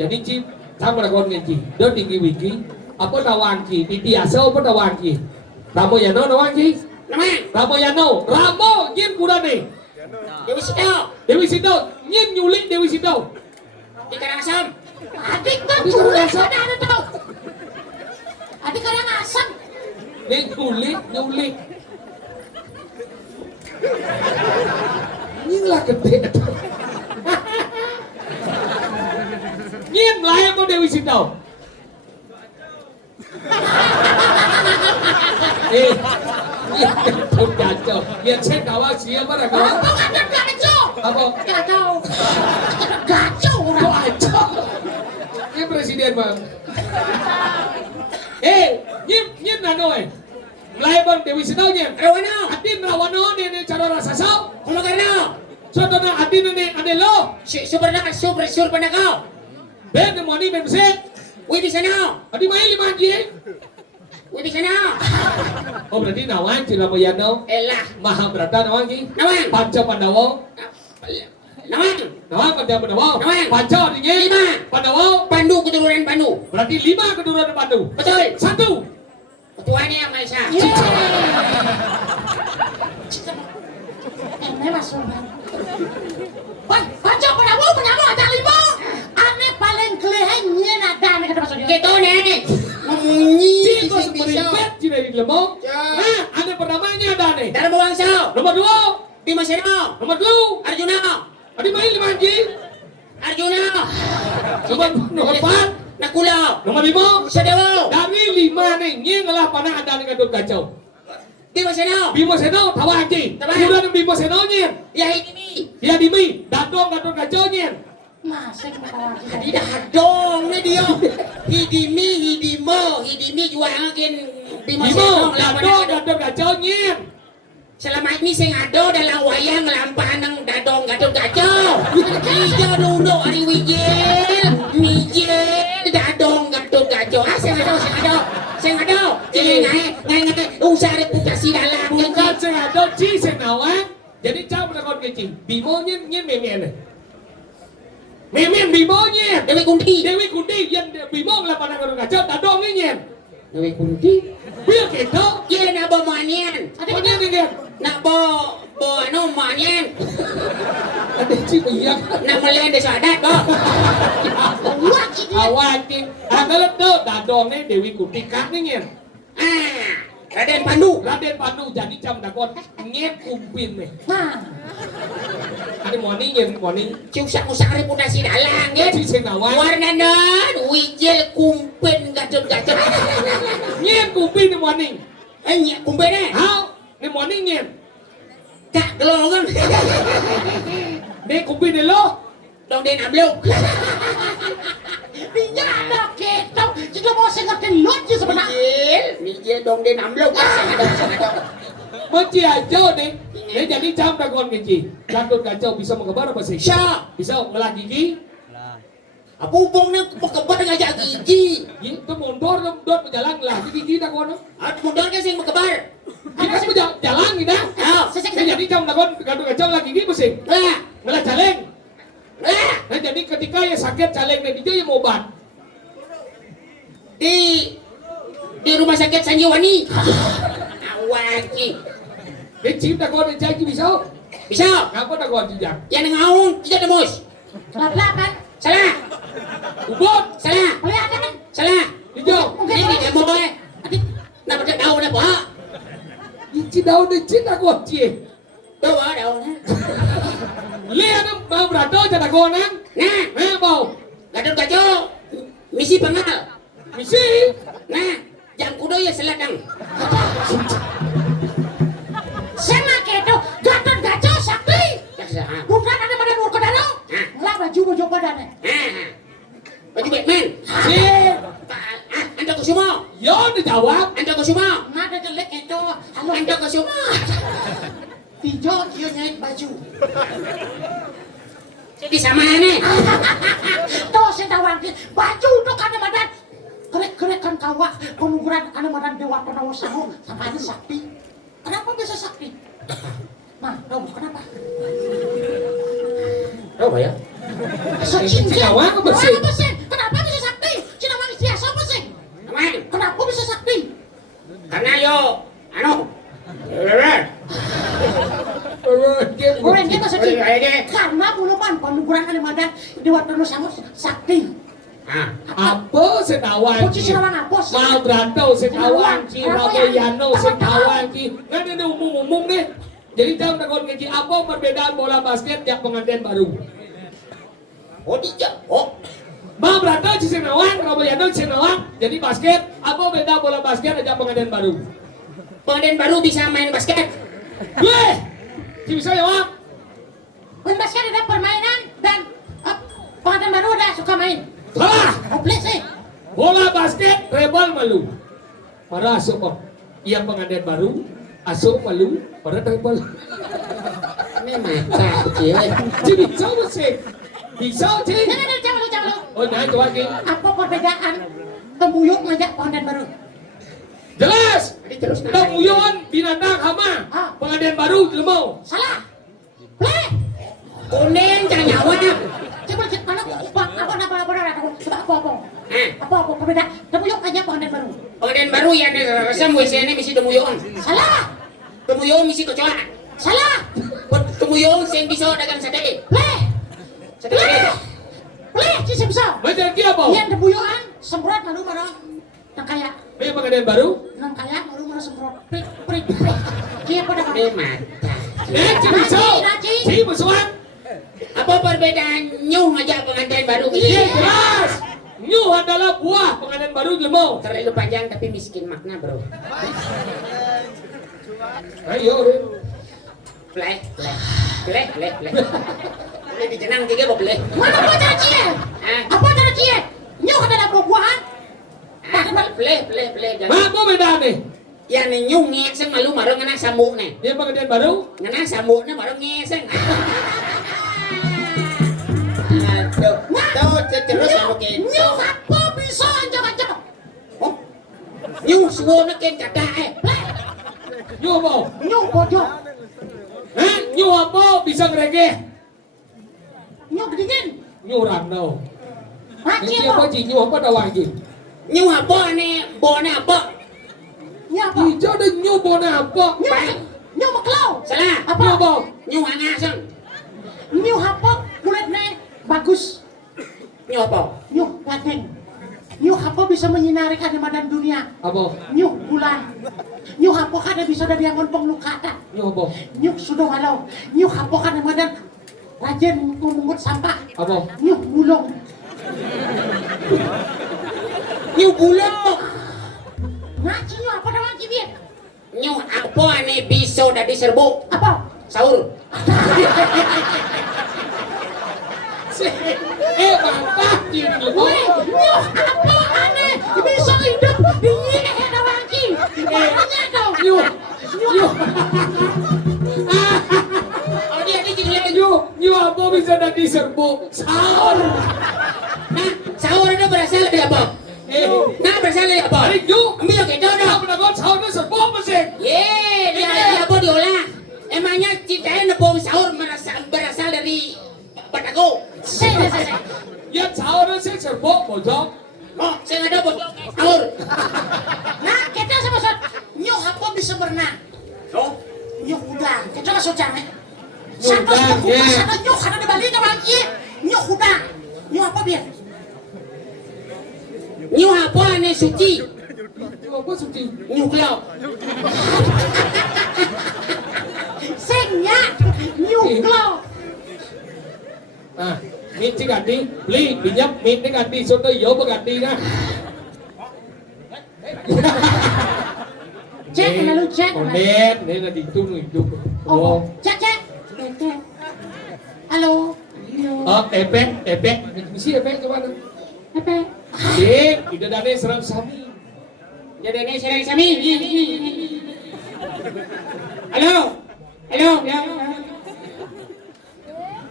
Jadi Ci, sama dengan con Ci. Đó tinggi wiki. Apa tawang Ci? Di biasa apa tawang Ci? Ramo ya no tawang Ci? Nama? Ramo ya no. Ramo nyin kuda nih. Dewi Sito. Dewi Sido nyin nyulik Dewi Sido. Di Karangasem. Adik kan culik ada tau. Adik kadang asam. Nih nyulik. Nyin lah gede. Nyin lah yang mau Dewi Sido. Không kacau. Biar cek kawan siapa dah kawan. Apa ada gacau? Apa? Gacau. Gacau Kok orang. kacau? Ini presiden bang. Nyim nanoy. Mulai bang Dewi Sido nyim. Rawano. Adin Rawano ni cara rasa sao. Kumakarno. Contoh na adin ni ade lo. Super panakaw. Ben ni money ben se. Uy di sana. Adi main 5 je. Uy di sana. Oh berarti nawan cila mayano. Elah. Mahabharata nawan ki. Nawan. Panca Pandawa. Nawan. Nawan Panca Pandawa. Nawan. Panca ni nye. 5. Pandawa. Pandu keturunan Pandu. Berarti 5 keturunan Pandu. Betul. 1. Ketuanya yang Malaysia. Ini masuk. Wah, kacau penyamu ada 5. Aneh paling kelihanya ada nih kata masuk dia. Gitu nih. Memunyi. Cik kau semeripet cik dari lemong. Nah, ada pertamanya ada nih. Dalam bangsa. Nomor 2. Bima Seno. Nomor 2. Arjuna. Adi main 5 je. Arjuna. Nomor 4. Nakula. Nomor 5. Sadewa. Dari 5 nih, nying lah panah ada nih Gatot Kacau. Bima Seno. Bimo Seno tawa aja. Tawa. Kemudian Bimo Seno nyen. Ya ini. Ya Dimi, Datong Gatot Kacau nyen. Masih ketawa kita. Tidak dong nih dia. Hidimi juangin Bima Bimo, Seno. Datong Gatot Kacau nyen. Selama ini saya ngado dalam wayang lampahan ng dadong Gatot Kacau. Iya nuno ari Mijel dadong Gatot Kacau. Saya ngado. Jadi ngai usah reputasi dalam Bukan sengaja Ci senawan. Jadi Cau menakon ke Ci. Bimo nyen memen. Memen Bimo nyen. Dewi Kunti. Dewi Kundi yang Bimo lah panah Gatot Kacau. Datong nyen. Dewi Kunti. Biar kita. Iya na bo manian. Ada nyen nyen. Na bo manian. Ada Ci biyak. Na melian desa adat bo. Wah, dia. Awakin. Agak tuh Datong nih Dewi Kundi kak nih nyen. Raden Pandu. Raden Pandu jadi jam dakon nyet kumpin nih. Nah, Ada morning nyen morning. Usah reputasi dalang ya. Ci senawan. Warnanan wijel kumpin Gatot Kacau. Nyet kumpin nih morning. Nyak kumpin Hao, nih morning nyen. Kak gelongan. Nih kumpin nih lo. Dong den abluk. Dia ada kita. Kita mau saya ngerti lot je sebenarnya. Mijil dong dia namblok saya ada. Mesti aja nih. Dia jadi jam dagon gigi. Gatut kacau bisa mengebar apa sih? Sya, Bisa ngelah gigi. apa hubungnya kebar ngajak gigi? Itu mundur berjalan lah gigi dagon. Aku mundur kan sih kebar. Kita jalan gitu. Dia jadi jam dagon gatut kacau lah gigi pusing. Lah, Ngelah caleng. lah Nah jadi ketika ya sakit caleng dia yang obat. di rumah sakit Sanjiwani. Awaki. Dia cium dagon dia jadi bisa. Bisa. Ngapa dagon jejak? Yang ngaung tidak tembus. Kelap-kelapan. Salah. Ubot. Salah. Kelihatan kan? Salah. Hijau. Ini dia mau eh. Nak pada daun apa? Ici daun ici dagon cie. Tuh daun. Lihat mau berato jadi dagonan. Nah, Mau. Gatot-gatot. Misi pengal. Misi. Nah, jam kudo ya seladang. Sama keto. Gatot gacor sakti. Dasar. Bukan ada pada nur kedalo. Ngelah baju badannya. Baju Batman. Si. Anda Kusuma. Yo dijawab. Anda Kusuma. Nada jelek itu. Halo. Anda Kusuma. Tijo dia nyait baju. Jadi sama nih. Tuh saya tawang baju tuh kan badan. Kerek-kerek kan kawah pengukuran anu badan dewa penawa sango sampai ada sakti. Kenapa bisa sakti? Nah, tahu kenapa? Tahu ya? Cinawang apa sih? Kenapa sih? Kenapa bisa sakti? Cinawang biasa apa sih? Aman. Kenapa bisa sakti? Karena yo, Orang dia masih Oh, iya, iya. karena bulupan pengukuran anu badan dewa penawa sango sakti. Apa senawang Kunci sinawang apa sih? Mau berantau senawang ci Raboyano senawang ci. Kan ini umum-umum deh. Jadi jam dagon gaji apa perbedaan bola basket yang pengantin baru? Oh tidak. Oh, Mau berantau ci senawang Raboyano senawang. Jadi basket apa beda bola basket aja pengantin baru? pengantin baru bisa main basket. Gue, ci bisa ya Wak? Main basket ada permainan dan pengantin baru ada suka main. Salah. Komplit sih. Bola basket rebel malu. Para asup kok. Iya pengantin baru. Asup malu. Para rebel. Ini mata kecil. Ci bisa sih. Bisa ci. Jangan lu. Oh nah itu lagi. Apa perbedaan tembuyuk ngajak pengantin baru? Jelas. Ini terus Temuyuan binatang hama. Pengantin baru jelema. Salah. Play. kuning jangan nyawa. Coba cek mana apa? Apa perbedaan tembuyuk ngajak pengantin baru? Pengantin baru yang resam WC-nya misi temuyong. Salah. Temuyong misi kecoa. Salah. Temuyong sing bisa dagang sate. Play. Sate kare. Play sih bisa. Macam kia apa? Yang tembuyukan semprot malu marah. Nang kaya. Ini pengantin baru. Nang kaya malu marah semprot. Prik. Kia pada Ini kamu. mata. Ci bisa. Ci musuhan. Apa perbedaan nyuh ngajak pengantin baru? Iya jelas. Nyuh adalah buah pengantin baru jelema. Terlalu panjang tapi miskin makna bro. Ayo. Play. Ini dijenang tiga boleh. Mana apa cara cie? Apa cara cie? Nyuh adalah buah-buahan. Play. Apa beda nih? Yang nih nyuh ngeseng malu marong ngena samuk nih. Ini pengantin baru. Ngena samuknya marong ngeseng. Aduh, tuh terus samuk itu. Nyuh apa bisa anjak-anjak? Oh, nyuh suona ken kata Nyuh apa? Nyuh bodoh. Nyuh apa bisa ngeregeh? Nyuh gedingin. Nyuh randau. Haji Ini apa apa? ci? Nyuh apa dawang ci? Nyuh apa nih? Bona apa? Nyuh apa? Hijau dan nyuh bona apa? Nyuh maklau. Salah. Apa? Nyuh apa? Nyuh angaseng. Nyuh apa? Kulitnya bagus. Nyuh apa? Nyuh ganteng. Nyuh apa bisa menyinari kademadan dunia? Apa? Nyuh bulan. Nyuh apa kada bisa dari yang penglukatan? Nyuh apa? Nyuh sudah walau. Nyuh apa kademadan rajin memungut sampah. Apa? Nyuh bulung. Nyuh bulong. Ngaji nyuh apa namanya cibir? Nyuh apa nih bisa dari serbuk? Apa? Sahur. mantap gini loh. Wih, nyuh apa aneh? Bisa hidup di Dawaki. Makanya dong. Nyuh. Oh dia ini jadi Nyuh apa bisa jadi serbu sahur. Nah, sahur itu berasal dari apa? Nah, berasal dari apa? Hari nyuh. Ambil gitu dong. Apa nak sahur itu serbu apa sih? Dia apa diolah? Emangnya ceritanya nebo sahur berasal dari Batako? Saya. Ya sahur itu serbu bojong. Oh, saya nggak ada bocor sahur. Nah, kita sama sot. Nyuh apa bisa berenang? Oh, Nyuh udang. Kita masuk jangan. Udang, Satu ya. kupas ada nyuh ada di balik Dawaki. Nyuh udang. Nyuh apa biar? new apa ane suci? Nyuh apa suci? New cloud. Sengnya nyuh glow. Nah, min chỉ ganti, beli pinjam min ini ganti, soto yo berganti nah. Cek lalu cek. Onen, ini là itu. Oh, cek. Halo. Tepek, misi tepek coba nih. Apa? Tidak ada serang sami. Jadi ini serang sami. Halo. Ya.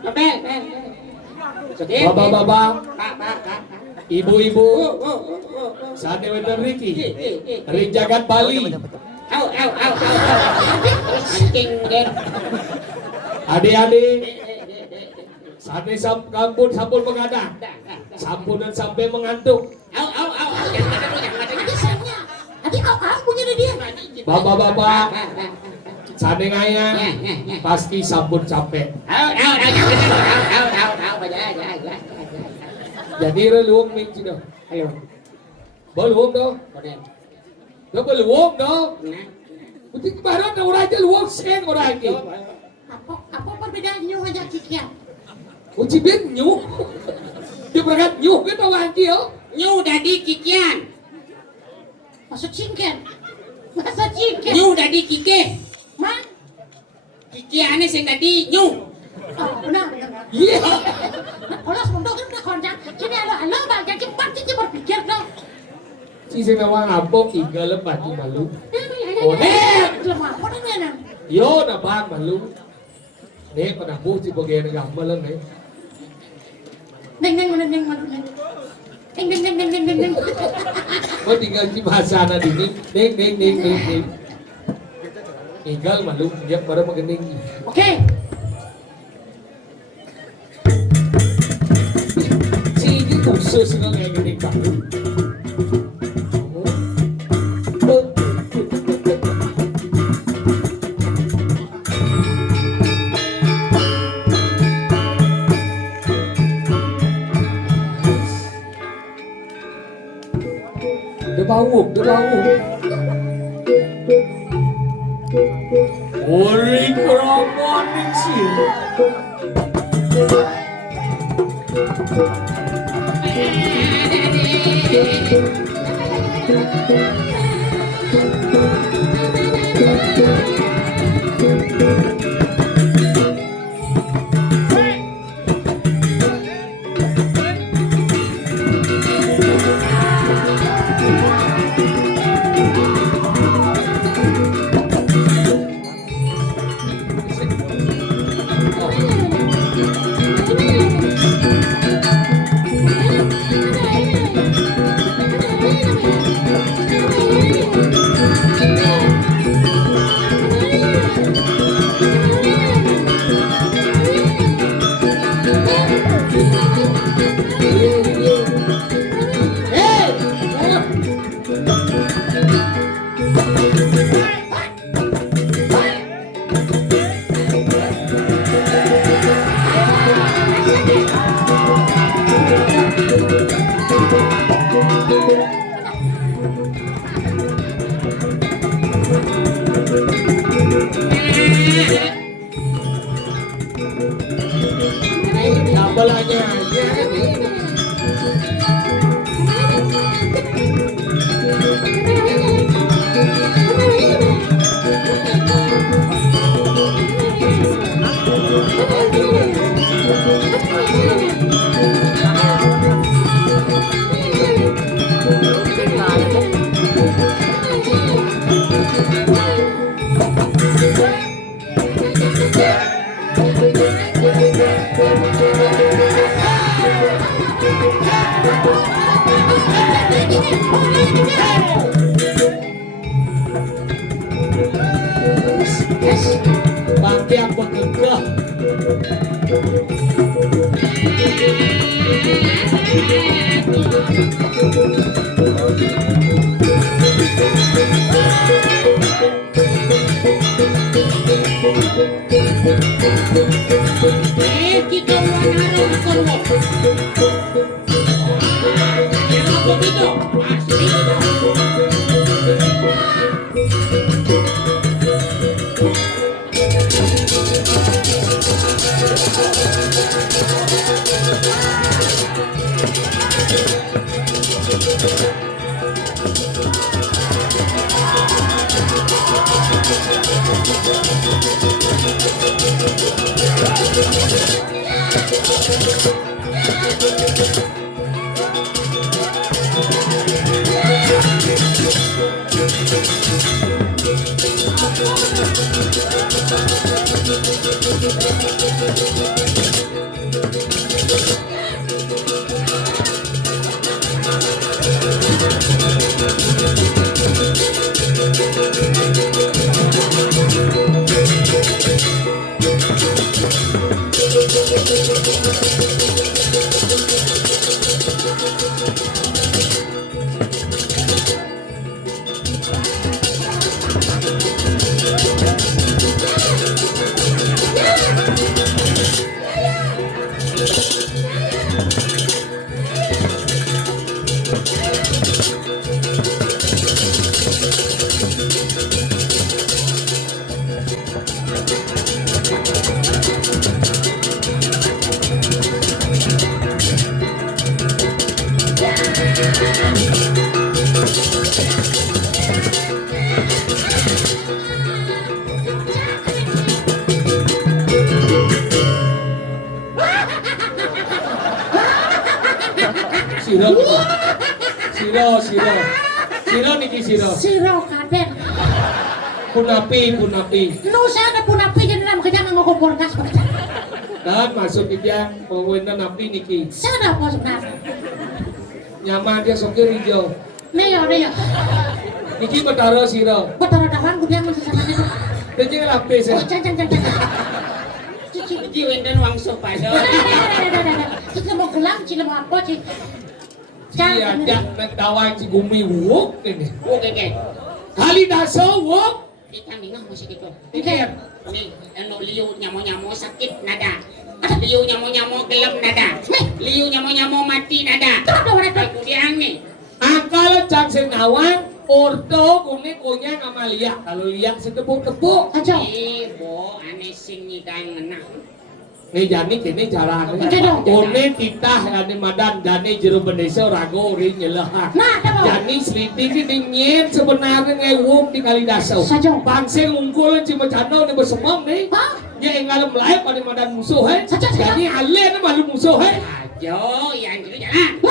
Apa? Bapak-bapak, Pak. ibu-ibu, saatnya wetan Riki, Ring Jagat Bali, Au. Anjing den. adik-adik, saatnya sampun mengadang, sampun dan sampai mengantuk. Au. Jangan ada. Tadi sengnya. Tadi kau punya dia. Bapak-bapak, saatnya ngaya, Ya. pasti sampun capek. Au. Jadi reluang min sih dah. Ayo. Beluang dah. Koden. Dah beluang dah. Nah. Mesti kemarin dah orang aja luang sen orang lagi. Apa perbedaan nyuh aja kikian? Uci bin nyuh. Dia berangkat nyuh ke tahu lagi yo. New dadi kikian. Masuk cingken. Masa cingken? New dadi kike. Man? Kikiane sing dadi new. Oh, benar. Iya. Kalau semuanya kan udah kontak. Jadi halo bang, jadi cepat sih berpikir dong. Si sing nawang apok iga lebat di malu. Oh, lemah. Apa namanya? Yo na bang malu. Nek pada buh si bagian negara malang nih. Neng. Kau tinggal di bahasa na dini. Neng. Igal malu dia baru mengening. Oke. Si ini khusus nggak kayak gini kamu. Dia bau. Ori keromon sih. Yes. Pakai apa kekeh? Kita wanara akor mo. Yan ako dito. Dito. Siro niki siro. Siro kaden. Punapi. Nu sana pun api jadi nam kenyang ngokor gas baca. Dan masuk dia pawena napi niki. Sana apa sebenarnya? Nyaman dia sokir hijau. Neo. Niki betaro siro. Betul dawan gue bilang masih sana itu. Dan jangan lapis ya. Oh, jangan. Cici. Iki wenden wangso pada. Kita mau gelang, cila mau apa sih? Iya, nak tawang si gumi wuk ini. Oke. Kali daso wuk. Kita ningah masih gitu. Ikan. Nih, anu liu nyamo sakit nada. Liu nyamo gelem nada. Liu nyamo mati nada. Aku diang nih. Kalau cang senawang, orto kuning kunyang sama liak. Kalau liak si tepuk-tepuk. Aja. Bo, aneh sing nyidang enak. Nih jani kini cara Oke dong. One titah ane madan jani jero bendesa rago uri nyelah. Nah, apa? Jani seliti ini nyen sebenarnya ngewuk di kali dasau. Saja. Pangseng ungkul cima cano nih bersemam nih. Hah? Ya engalem layak pada madan musuh he. Saja. Jadi alen malu musuh he. Ajo, yang gitu jalan.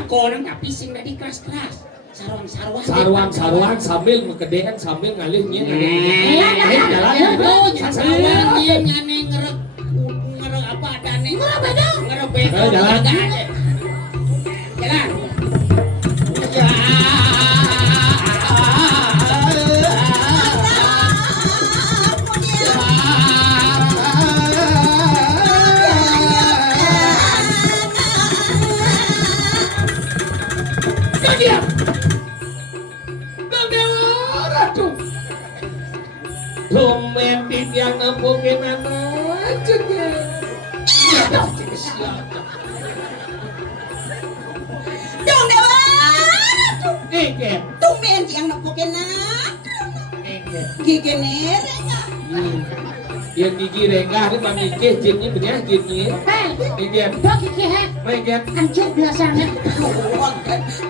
Aku nang tapi sing tadi keras-keras. Sarwang sambil mekedean sambil ngalih nyen. Sarwang nyen ngane ngerek apa adane. Ngerebek. Jalan. Jalan. Romantis yang nempukin anak aja Dong dewa, Eket tumben yang nempukin gigi nerenya. Yang gigi renggah ini mamikih jinnya benyah jinnya Hei, Eket dok kiki he. Eket Anjir biasanya.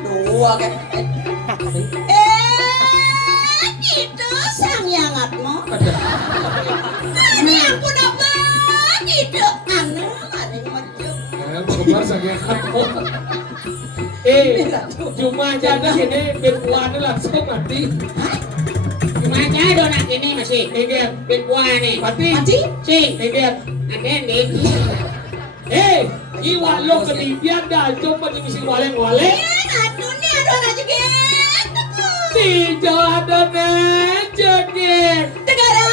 Dua kan. Gitu sang yangatmu. Yang pun apa gitu anu ada yang macam. Keluar sakit cuma jadah ini berpuan langsung mati Cuma aja donat ini masih. Eket Berbuah nih. mati Sing. Eket Aden nih. iwa lo ketipian dah cuma misi waleng-waleng Aduh nih aduh anak jeget. Dijo adone jeget. Sekarang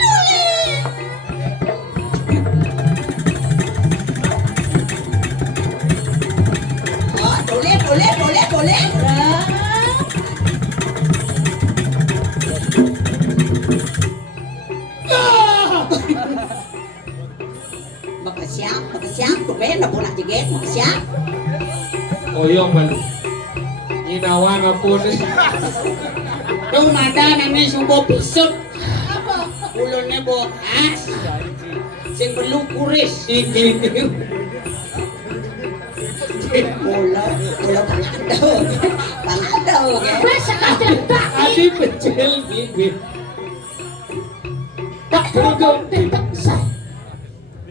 tulis. Oh, boleh. Makasih, tumben na po na jeget, makasih. Oyong malu. Inawa ngapun. Tuh mada nane subo pisut. Ulunnya boas. Sing perlu kuris. Ini. Bola pangadaw. Masa ka tidak? Adi pecel bibit. Tak perlu tidak saya.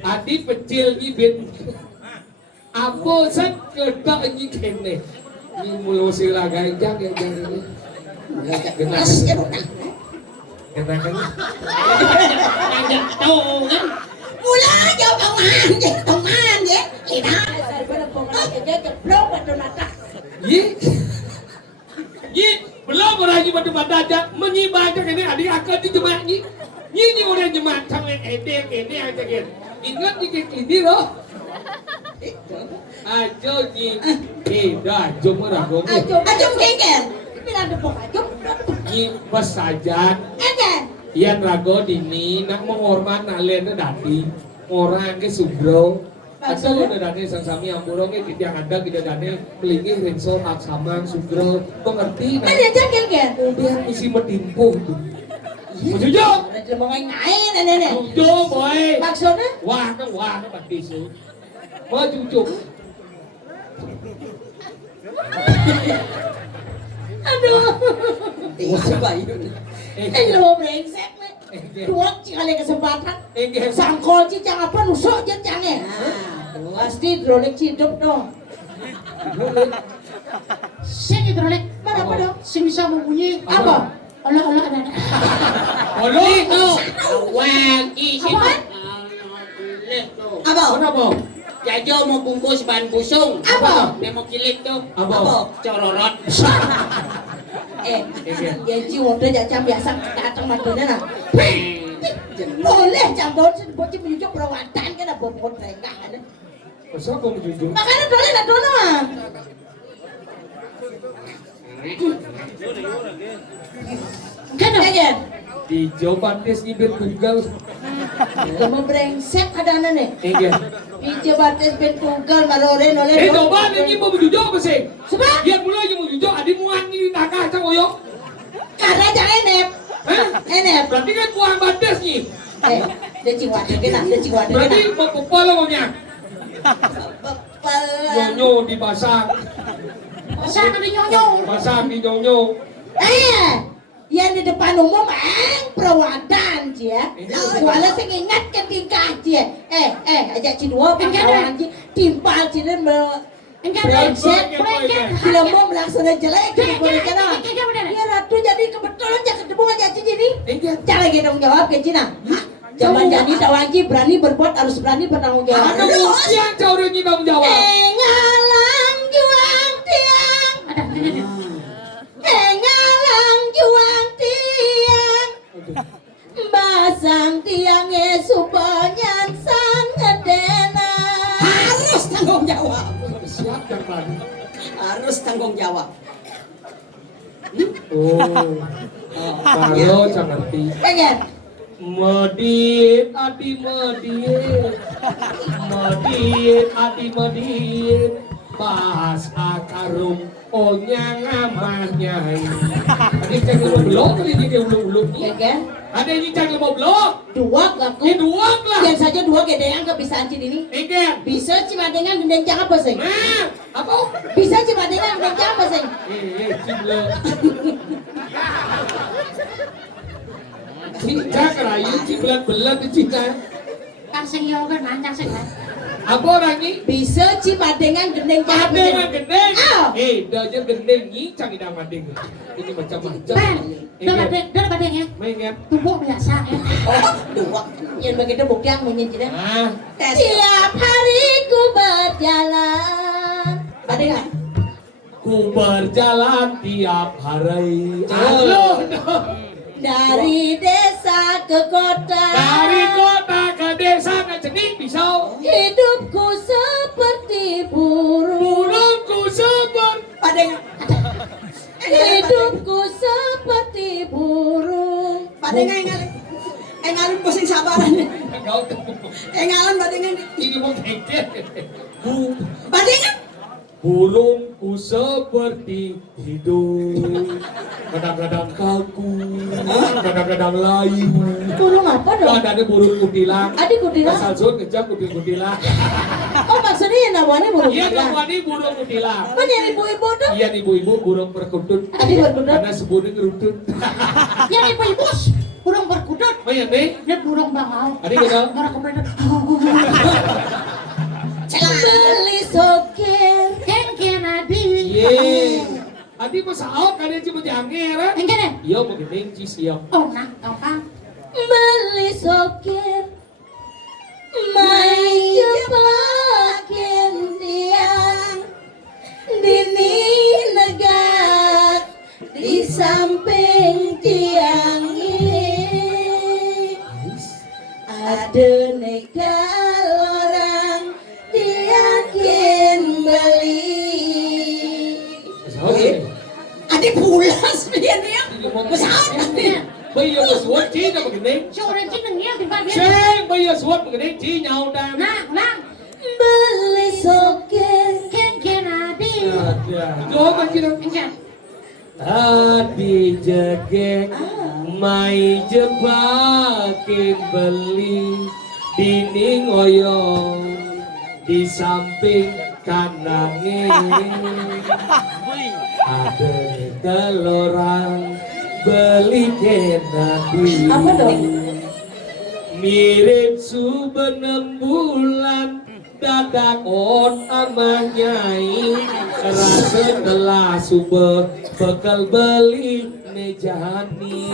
Adi pecel bibit. Apa set kedak ni kene. Ni mulu sila ganjang yang ini. Kena. Nanya tuh kan. Mula jauh kawan je. Ina. Daripada pokok jeget keblok pada mata. Ye, belum orang ni mata aja menyibaca kene adik akak di jemaat ni. Ni orang jemaat sangat edek aja kan. Ingat ni ini loh. Ajo ni, dah jom rago ni. Ajum kengken. Bilang depok ajum. Ni pesajan. Enten. Ian rago dini nak menghormat nalen dati orang ke sugro. Atau udah dane sang-sami amburo ke kita yang ada kita dane kelingih rensor aksamang sugro. Kau ngerti? Kan dia kengken. Dia isi medimpo tu. Jujur. Ada mau ngain nenek. Jujur boy. Maksudnya? Wah kan pati su. Mau jujur. Aduh. Lo brengsek le. Tuak cikale kesempatan. Sangkol cicang apa nusuk je cange. Pasti drolek hidup dong. Sing hidrolik. Mana apa dong? Sing bisa membunyi. Apa? Allah ada. Olo. Itu. Wagi sih. Apaan? Leh tuh. Apa? Kenapa? Jajo mau bungkus bahan busung. Apa? Dia mau kilik tuh. Apa? Cororot. Ya jiwa dia jam biasa datang matanya nah. Boleh jam don bocil menyujuk perawatan kan apa bobot mereka ada. Masa kau jujur? Makanya boleh lah dono mah. Kan Di Jawa Pantes ni bertunggal. Kamu brengsek ada nih. Iya. Biji batis bentugal marore noleh. Coba ni mau jujur apa sih? Sebab Dia mulai mau jujur, adi muan ni nakah cang oyok. karena jangan enep. Enep. Berarti kan muan Pantes ni. Dia jiwa dia kena. Berarti mau kepala maunya. Nyonyo di pasang. Pasang ada nyonyo. Pasang di nyonyo. Yang di depan umum perawatan dia. Walau saya ingatkan tingkah dia. Ajak cidua kawan dia timpal dia brengsek. Kalau mau melaksanakan jelek boleh kena. Ya ratu jadi kebetulan jangan debu aja jadi. Cara kita menjawab ke Cina. Zaman jadi tak wajib berani berbuat harus berani bertanggung jawab. Ada usia kau ni tanggung jawab. Ngalang juang tiang. Ngalang juang tiang. Basang tiangnya supanyan sang ngedena. Harus tanggung jawab. Siap dan bani. Harus tanggung jawab. Oh. Kalau cang ngerti. Pengen. Medit adi medit. Medit adi medit. Pas akarum onyang amahnya. Ada cang belum tadi dia ulung-ulung ni. Pengen. Ada yang cang belum. Dua gaku. Ini dua lah. Yang saja dua gedean kebiasaan ini. Enggan. Bisa cuma dengan gendeng jangan apa sih? Nah, apa? Bisa cuma dengan gendeng jangan apa sih? Cibla. Cinta kerayu ciblat-belat di cinta. Kang sing yoga mancang sing. Apa orang ni? Bisa cuma dengan gendeng jangan apa Ada sih? yang gendeng. Ah. Dah je gendeng ni cang idang mading. Ini macam-macam. Ben, dah badeng ya. Mengingat. Tubuh biasa ya. Oh, dua. Yang begitu bukti yang menyincirnya. Ah, Tiap hari ku berjalan. Ada nggak? ku berjalan tiap hari. Halo. Dari desa ke kota, Dari kota ke desa ke jenik pisau. hidupku seperti burung. Burungku seperti Padeng. Hidupku seperti burung. Padeng ngalun pusing sabaran. kau Ngalun badengan. ini mau kengket. Badengan. Burungku seperti hidup, kadang-kadang kaku, kadang-kadang layu. Burung apa dong? Ada burung kutilang. Adik kutilang? Asal sun kejam kutilang. Oh maksudnya yang namanya burung Iya kutilang. namanya burung kutilang. Mana yang ibu-ibu tuh? Iya ibu-ibu burung perkutut. Adik berkutut? Karena sebutin ngerutut. Yang ibu-ibu burung berkudut. Oh iya nih. Dia burung bangau. Adik kenal? Marah kebelet. Beli soker. Kengken adi. Iya. Adik masa awak kan dia cuma janger. Kengken ya? Iya begini cis iya. Oh nah, gampang. Beli soker. Main jebakin tiang. Dini negak di samping tiang ini. Ada nekal orang diyakin beli. Adi pulas dia dia. Pesawat dia. Bây giờ mà xuống chí nó begini. Sore ci nengnya di bagian. Ceng, bây giờ xuống begini chí nhau đang. Nah. Beli soker. Kengken adi. Có bên kia đâu. Kengken. Tadi jegek mai jebakin beli dinding oyong di samping kanannya ada telurang beli kenadi Apa dong? mirip subenem bulan dadak on amah nyai rasa telah sube bekal beli nejani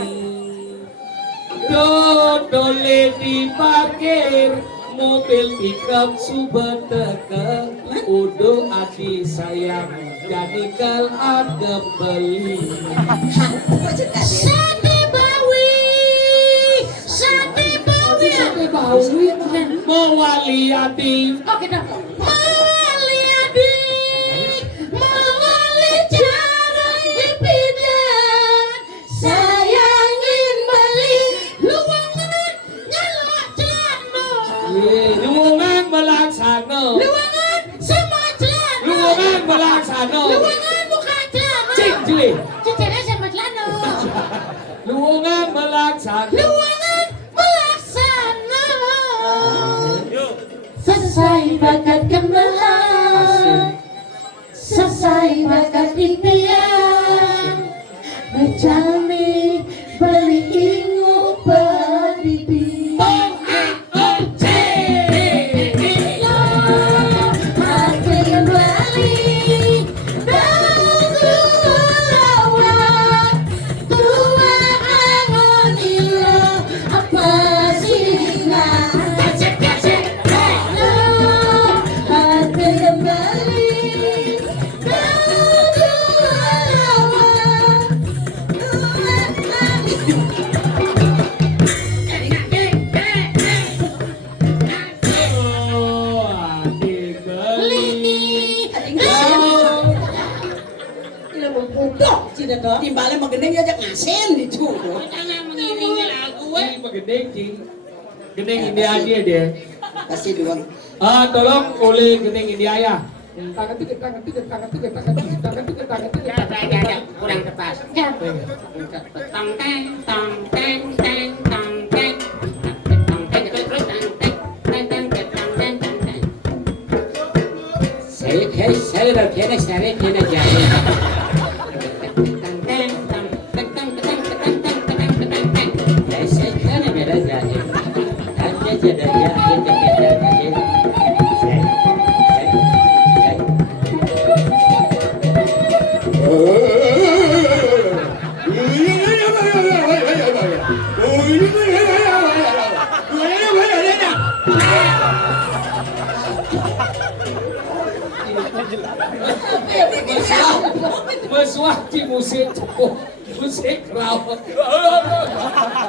dole diparkir mobil pickup sube teke udo adi sayang jadi kal ada beli Sate bawi. Sate bawi. sampai bau mewali adi Oh kita. Mawali adi. Mawali cara hipidan. Sayangin beli. Luwangan nyala celana. luangan melaksana Luwangan sama celana. luangan melaksana Luwangan buka celana. cik jeli Cicere sama celana. luangan melaksana Luwangan melaksana. Selesai bakat gemelan. Selesai bakat impian. Berjalani beli ingu berdidi. Hati kembali dan lawan tua angon ilo apa sih hati kembali dan lawan Timbalnya menggendeng aja ngasen itu. Karena mengiringi lagu Gening ini aja deh. Kasih dua. Tolong oleh gening ini ayah. Tangan tiga. Kurang tepat. Ya. Tong teng tong teng teng tong teng tong teng terus teng teng teng teng teng teng teng teng. Saya udah kena jadi. Teng teng tong teng teng teng teng teng teng teng teng. Saya kena beda jadi. Hanya jadi ya kita jadi. ci musik cukup musik raw.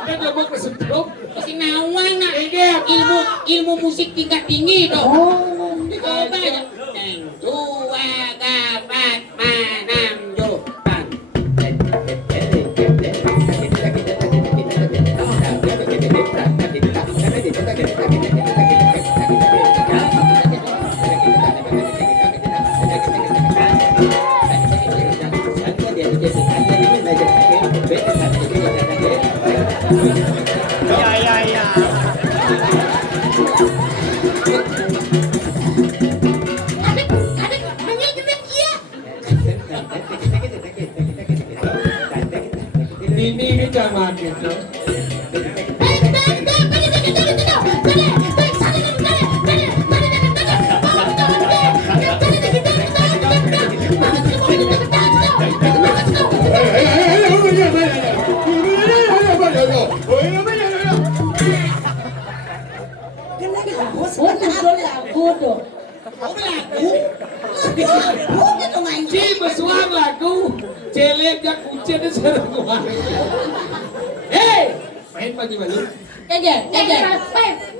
Kan mau kesetrum. Kasi nawang na. Ini Ilmu musik tingkat tinggi tuh. Oh. Coba ya. Neng, dua, gapat, manam, jopan. Adik, menyenyum dia. ini zaman gitu. Betul lagu tuh. Kau lagu. Gitu main. Ci bersuara lagu celek yang kucing dan seremua. Hei, main pagi malu. Kege.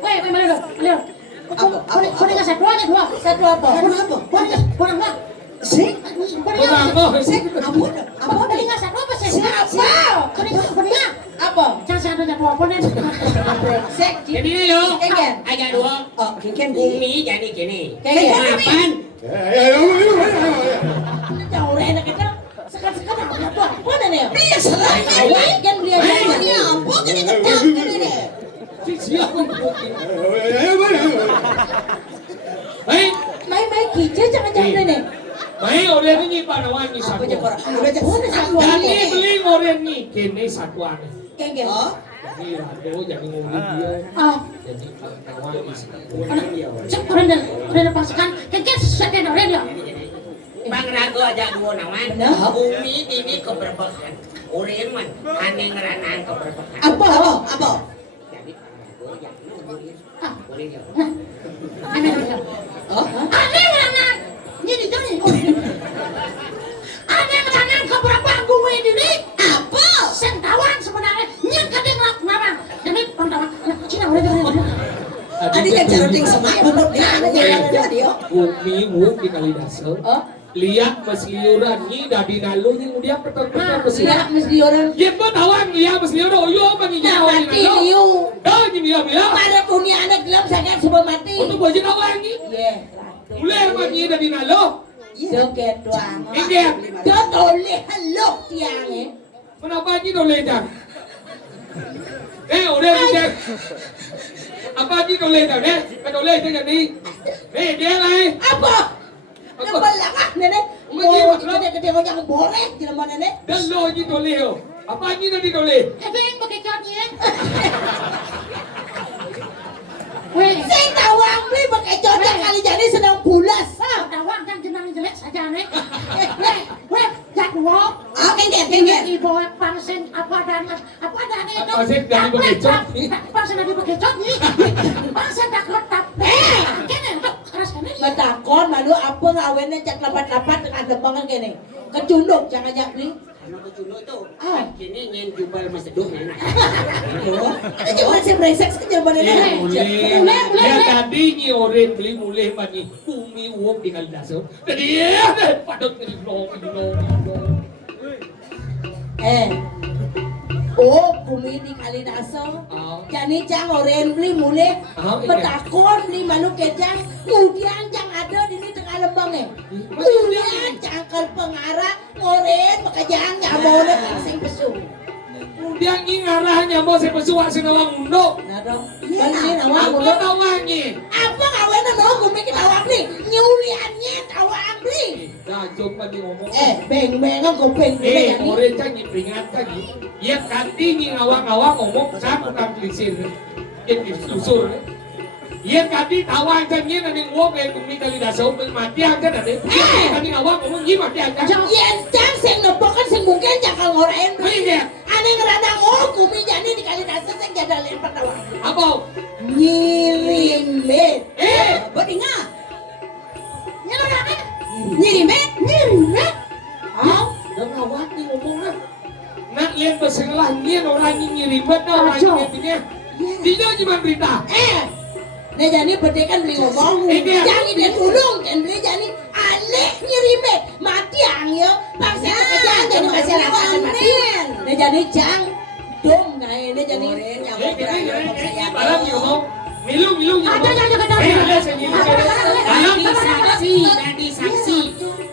Weh, mana lu? Lihat. Kau dengar satu aja dua. Satu apa? Kurang apa? Si? Kurang apa? Apa dengar satu apa sih? Siapa? Kau dengar? Apa? Jangan satu satu apa nih? Sek. Jadi ni lo. Kege. Aja dua. Oh, kege. Bumi jadi gini. Kege. Apaan? Jauh enak kita. Sekarang apa tuh? Mana nih? Dia serang kawan kan dia jangan. Ya ampun, kan ini ketak kan ini. Siapa? Hei, Main kicau jangan ini. main orang ini panawan ni satu. Mana satu Jadi ini? beli orang ni kini satuan. Kege. Jadi rado jadi ngomong dia. Oh, Jadi panawan ni satu. udah pasukan. Kekeh sesuatu yang orang dia. Bang Rago aja dua nawan. Benar. Bumi ini keberbahan. Orang man aneh ngeranan keberbahan. Apa? Jadi Bang Rago yang nulis. Ah, Boleh ya. aneh. Oh, Aneh mana? Jadi jangan. Aneh mana kau berapa gue ini? Apa? Sentawan sebenarnya. Yang kadang ngelakuin. Jadi pentawan. Cina udah. adik kan jaruding sama pondok dia ada jalan dia. Bumi wuk di Kalidasa. Oh, Lihat mesliuran ni dah dinalu ni dia petang-petang mesliuran. lihat mesti orang. Ye pun awang lihat mesliuran. Yo bagi Nah, nyawa mati liu. Dah ni dia bila. Pada dunia anak gelap sangat sebelum mati. Untuk baju awang ni. Ye. Mulai bagi dah dinalu. Joget doang. Ini Dia toleh halok tiang eh. kenapa ni boleh dah? Udah dia. Apa ni boleh dah? Kan boleh dia ni. Dia lah. Apa? Nama langah nenek. Mau gede-gede yang boleh di nama nenek. Dan lo ni boleh. Apa ni dah boleh? Tapi yang pakai jodnya. Weh, Saya tawang beli pakai cocok kali jadi sedang pulas. tawang kan jenang jelek saja nih. Weh, jadwal. Ah, kengget. Ibu pangsen apa dan itu. Pangsen dari pakai jod. Pangsen dari pakai jod nih. Pangsen tak letap. Kene tuh keras kene. Matakon malu apa ngawinnya cak lapat-lapat dengan depangan gini. Kecunduk jangan jak beli. Ano ko chulo ito? Ah. Kini ngayon jubal masaduh na na. Ada cuma si brengsek saja mana Mulai. Mulai. Ya tadi ni orang beli mulai bagi bumi wuk di Kalidasa. Jadi ya padot ni lo. Oh, bumi di Kalidasa. Jadi jang oren beli mulai. Petakon beli malu kejang. Kemudian jang ada di ini tengah lembangnya. Kemudian cangkal pengarah oren makajang nyamau le sing pesu. Kemudian ni ngarahnya mau saya pesuak sinawang undok. Nah dong. Ini nawang Apa mulut. tawangi? Apa ngawinnya no bumi kita awak beli. Nyuliannya awak beli. Dah coba di ngomong. Beng-bengan kau beng beli. Orang canggih peringatan ni. Ya kanti ni awang-awang ngomong saya bukan pelisir. Ini susur. Ya kanti tawang canggih nanti ngomong yang bumi Kalidasa mati aja nanti. Kanti awang ngomong ni mati aja. Yen jang sing nepokan sing mungkin jangan ngorain beli. Ini Ane ngeradang oh kumi jani di Kalidasa sing jadalin pertama. apa? Nyirimet. Bedinga. Nyirimet. Ah, Dah awang nih ngomong nah. Nak lihat berselah nian orang ini ribet nah orang Ajo. ini punya. Dia cuma berita. Nah jadi berde kan beli ngomong. Jangan dia tulung kan beli jadi aneh nyerimet mati ang yo. Bangsa kerjaan jadi masyarakat mati. Nah jadi jang dom nah ini jadi. Barang ni ngomong. Milu ngomong. Ada saksi.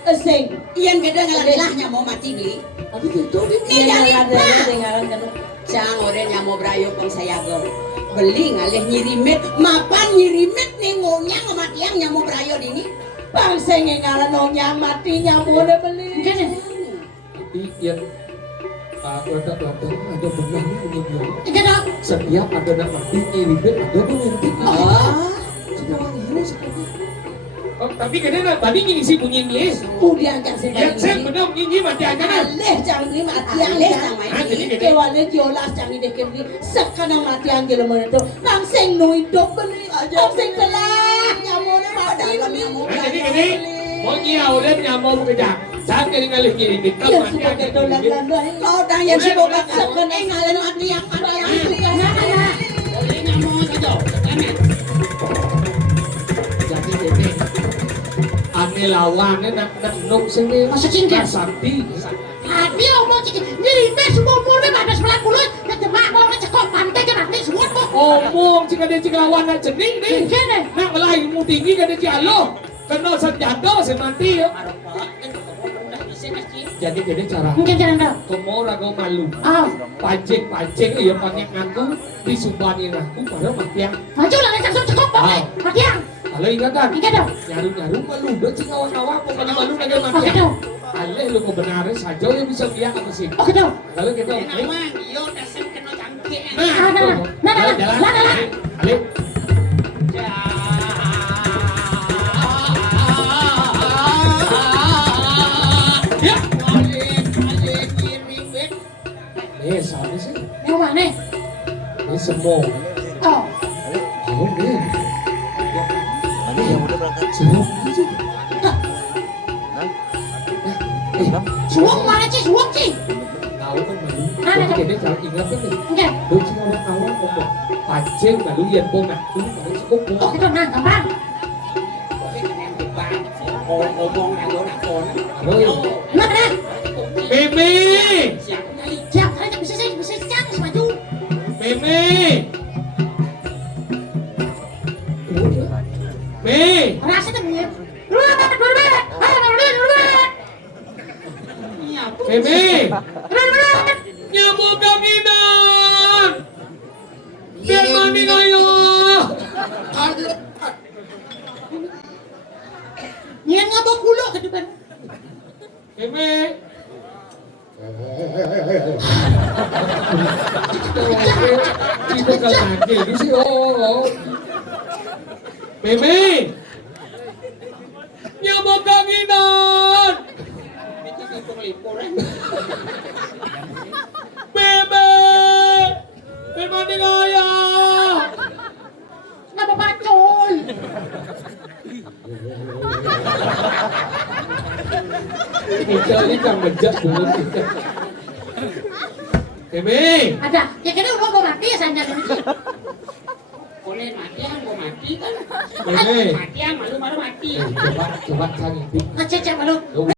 Sing. Iyan kada ngalah nyamo mati beli. Tapi itu Ni dari ada dengaran kan. Cang ore nyamo brayo pang sayagor. Beli ngalih nyirimet, mapan nyirimet ning ngonyang matiang nyamo brayo dini. Bangsa ngaran nonya mati nyamune beli. Tapi yang pelata-pelata ada benar ni punya dia. Ikan dong. Setiap ada nak mati ribet ada pun nanti. Sekarang ini sekarang. Oh, tapi kadang tadi gini sih bunyi ni. Kemudian kan Ya, saya benar gini mati aja kan. Aleh jangan beli mati ang Aleh jang main Ah, jadi ni. gini. Kewane jolas jangan deket beli sekana mati ang gelo meneto. Nang sing nui dok beli aja sing telah nyamune mati Dalam beli. nyamo Jadi gini. Mau nyiau dan nyamau kerja. Saya kali ngalih kiri ni. Ya sudah kedolan dan Kau dah yang si boga sekon ngalih matiang matiang beli kana. Boleh nyamo saja. Jangan. Jadi gini. Ane lawannya nak nuk sini. Masa cingkat? Sakti. Abi omong cik, nyerimet semua mulai pada 90. Dan jemak mau ngecekok pantai ke nanti semua kok. Omong jika dia jika lawan nak jening ni. Gini. Nak melai ilmu tinggi kan dia jalo. Kena senjata semati ya. Jadi gini cara. Mungkin jangan dong. Kamu ragu malu. Oh, Pancing ya pakai ngaku disumbani aku pada matiang. maju lah ngecek cekok pakai. Mati yang. Kalau ingatan. Ikan dong. Nyaru malu udah sih kawan-kawan pokoknya malu lagi Oke matiang. dong. Ale lu kebenaran saja yang bisa dia apa sih? Oke dong. Kalau gitu. Nama yo dasar kena cangkir. Jalan. Ale. Ya. Sama sih. Yang mana? Ini semua. Oh, Oh, ini. Semua sih. suang mana sih? Suang sih. Tahu kan malu. Jadi dia jangan ingat kan nih. Enggak. Đôi khi orang awam ngomong pancing malu yên bông nak ini pada cukup Oke boh. dong, nah gampang. Ngomong aku nak kon. Mana? Meme, Siap, kalian bisa jangan maju. meme, me, Rasa tuh ya. meme, nyamuk kanginan, biar mandi ayo. Nyen ngabok kulo ke depan. Meme, kita kan lagi di sini oh. Meme, nyamuk kanginan. Bebe, mandi ayo. Ngapa pacul? Kita ini kan bejat dulu kita. Meme. Ada. Ya kira udah mau mati ya saya jadi. Boleh mati yang mau mati kan. Meme. Mati yang malu-malu mati. Coba cari. Ngecek malu.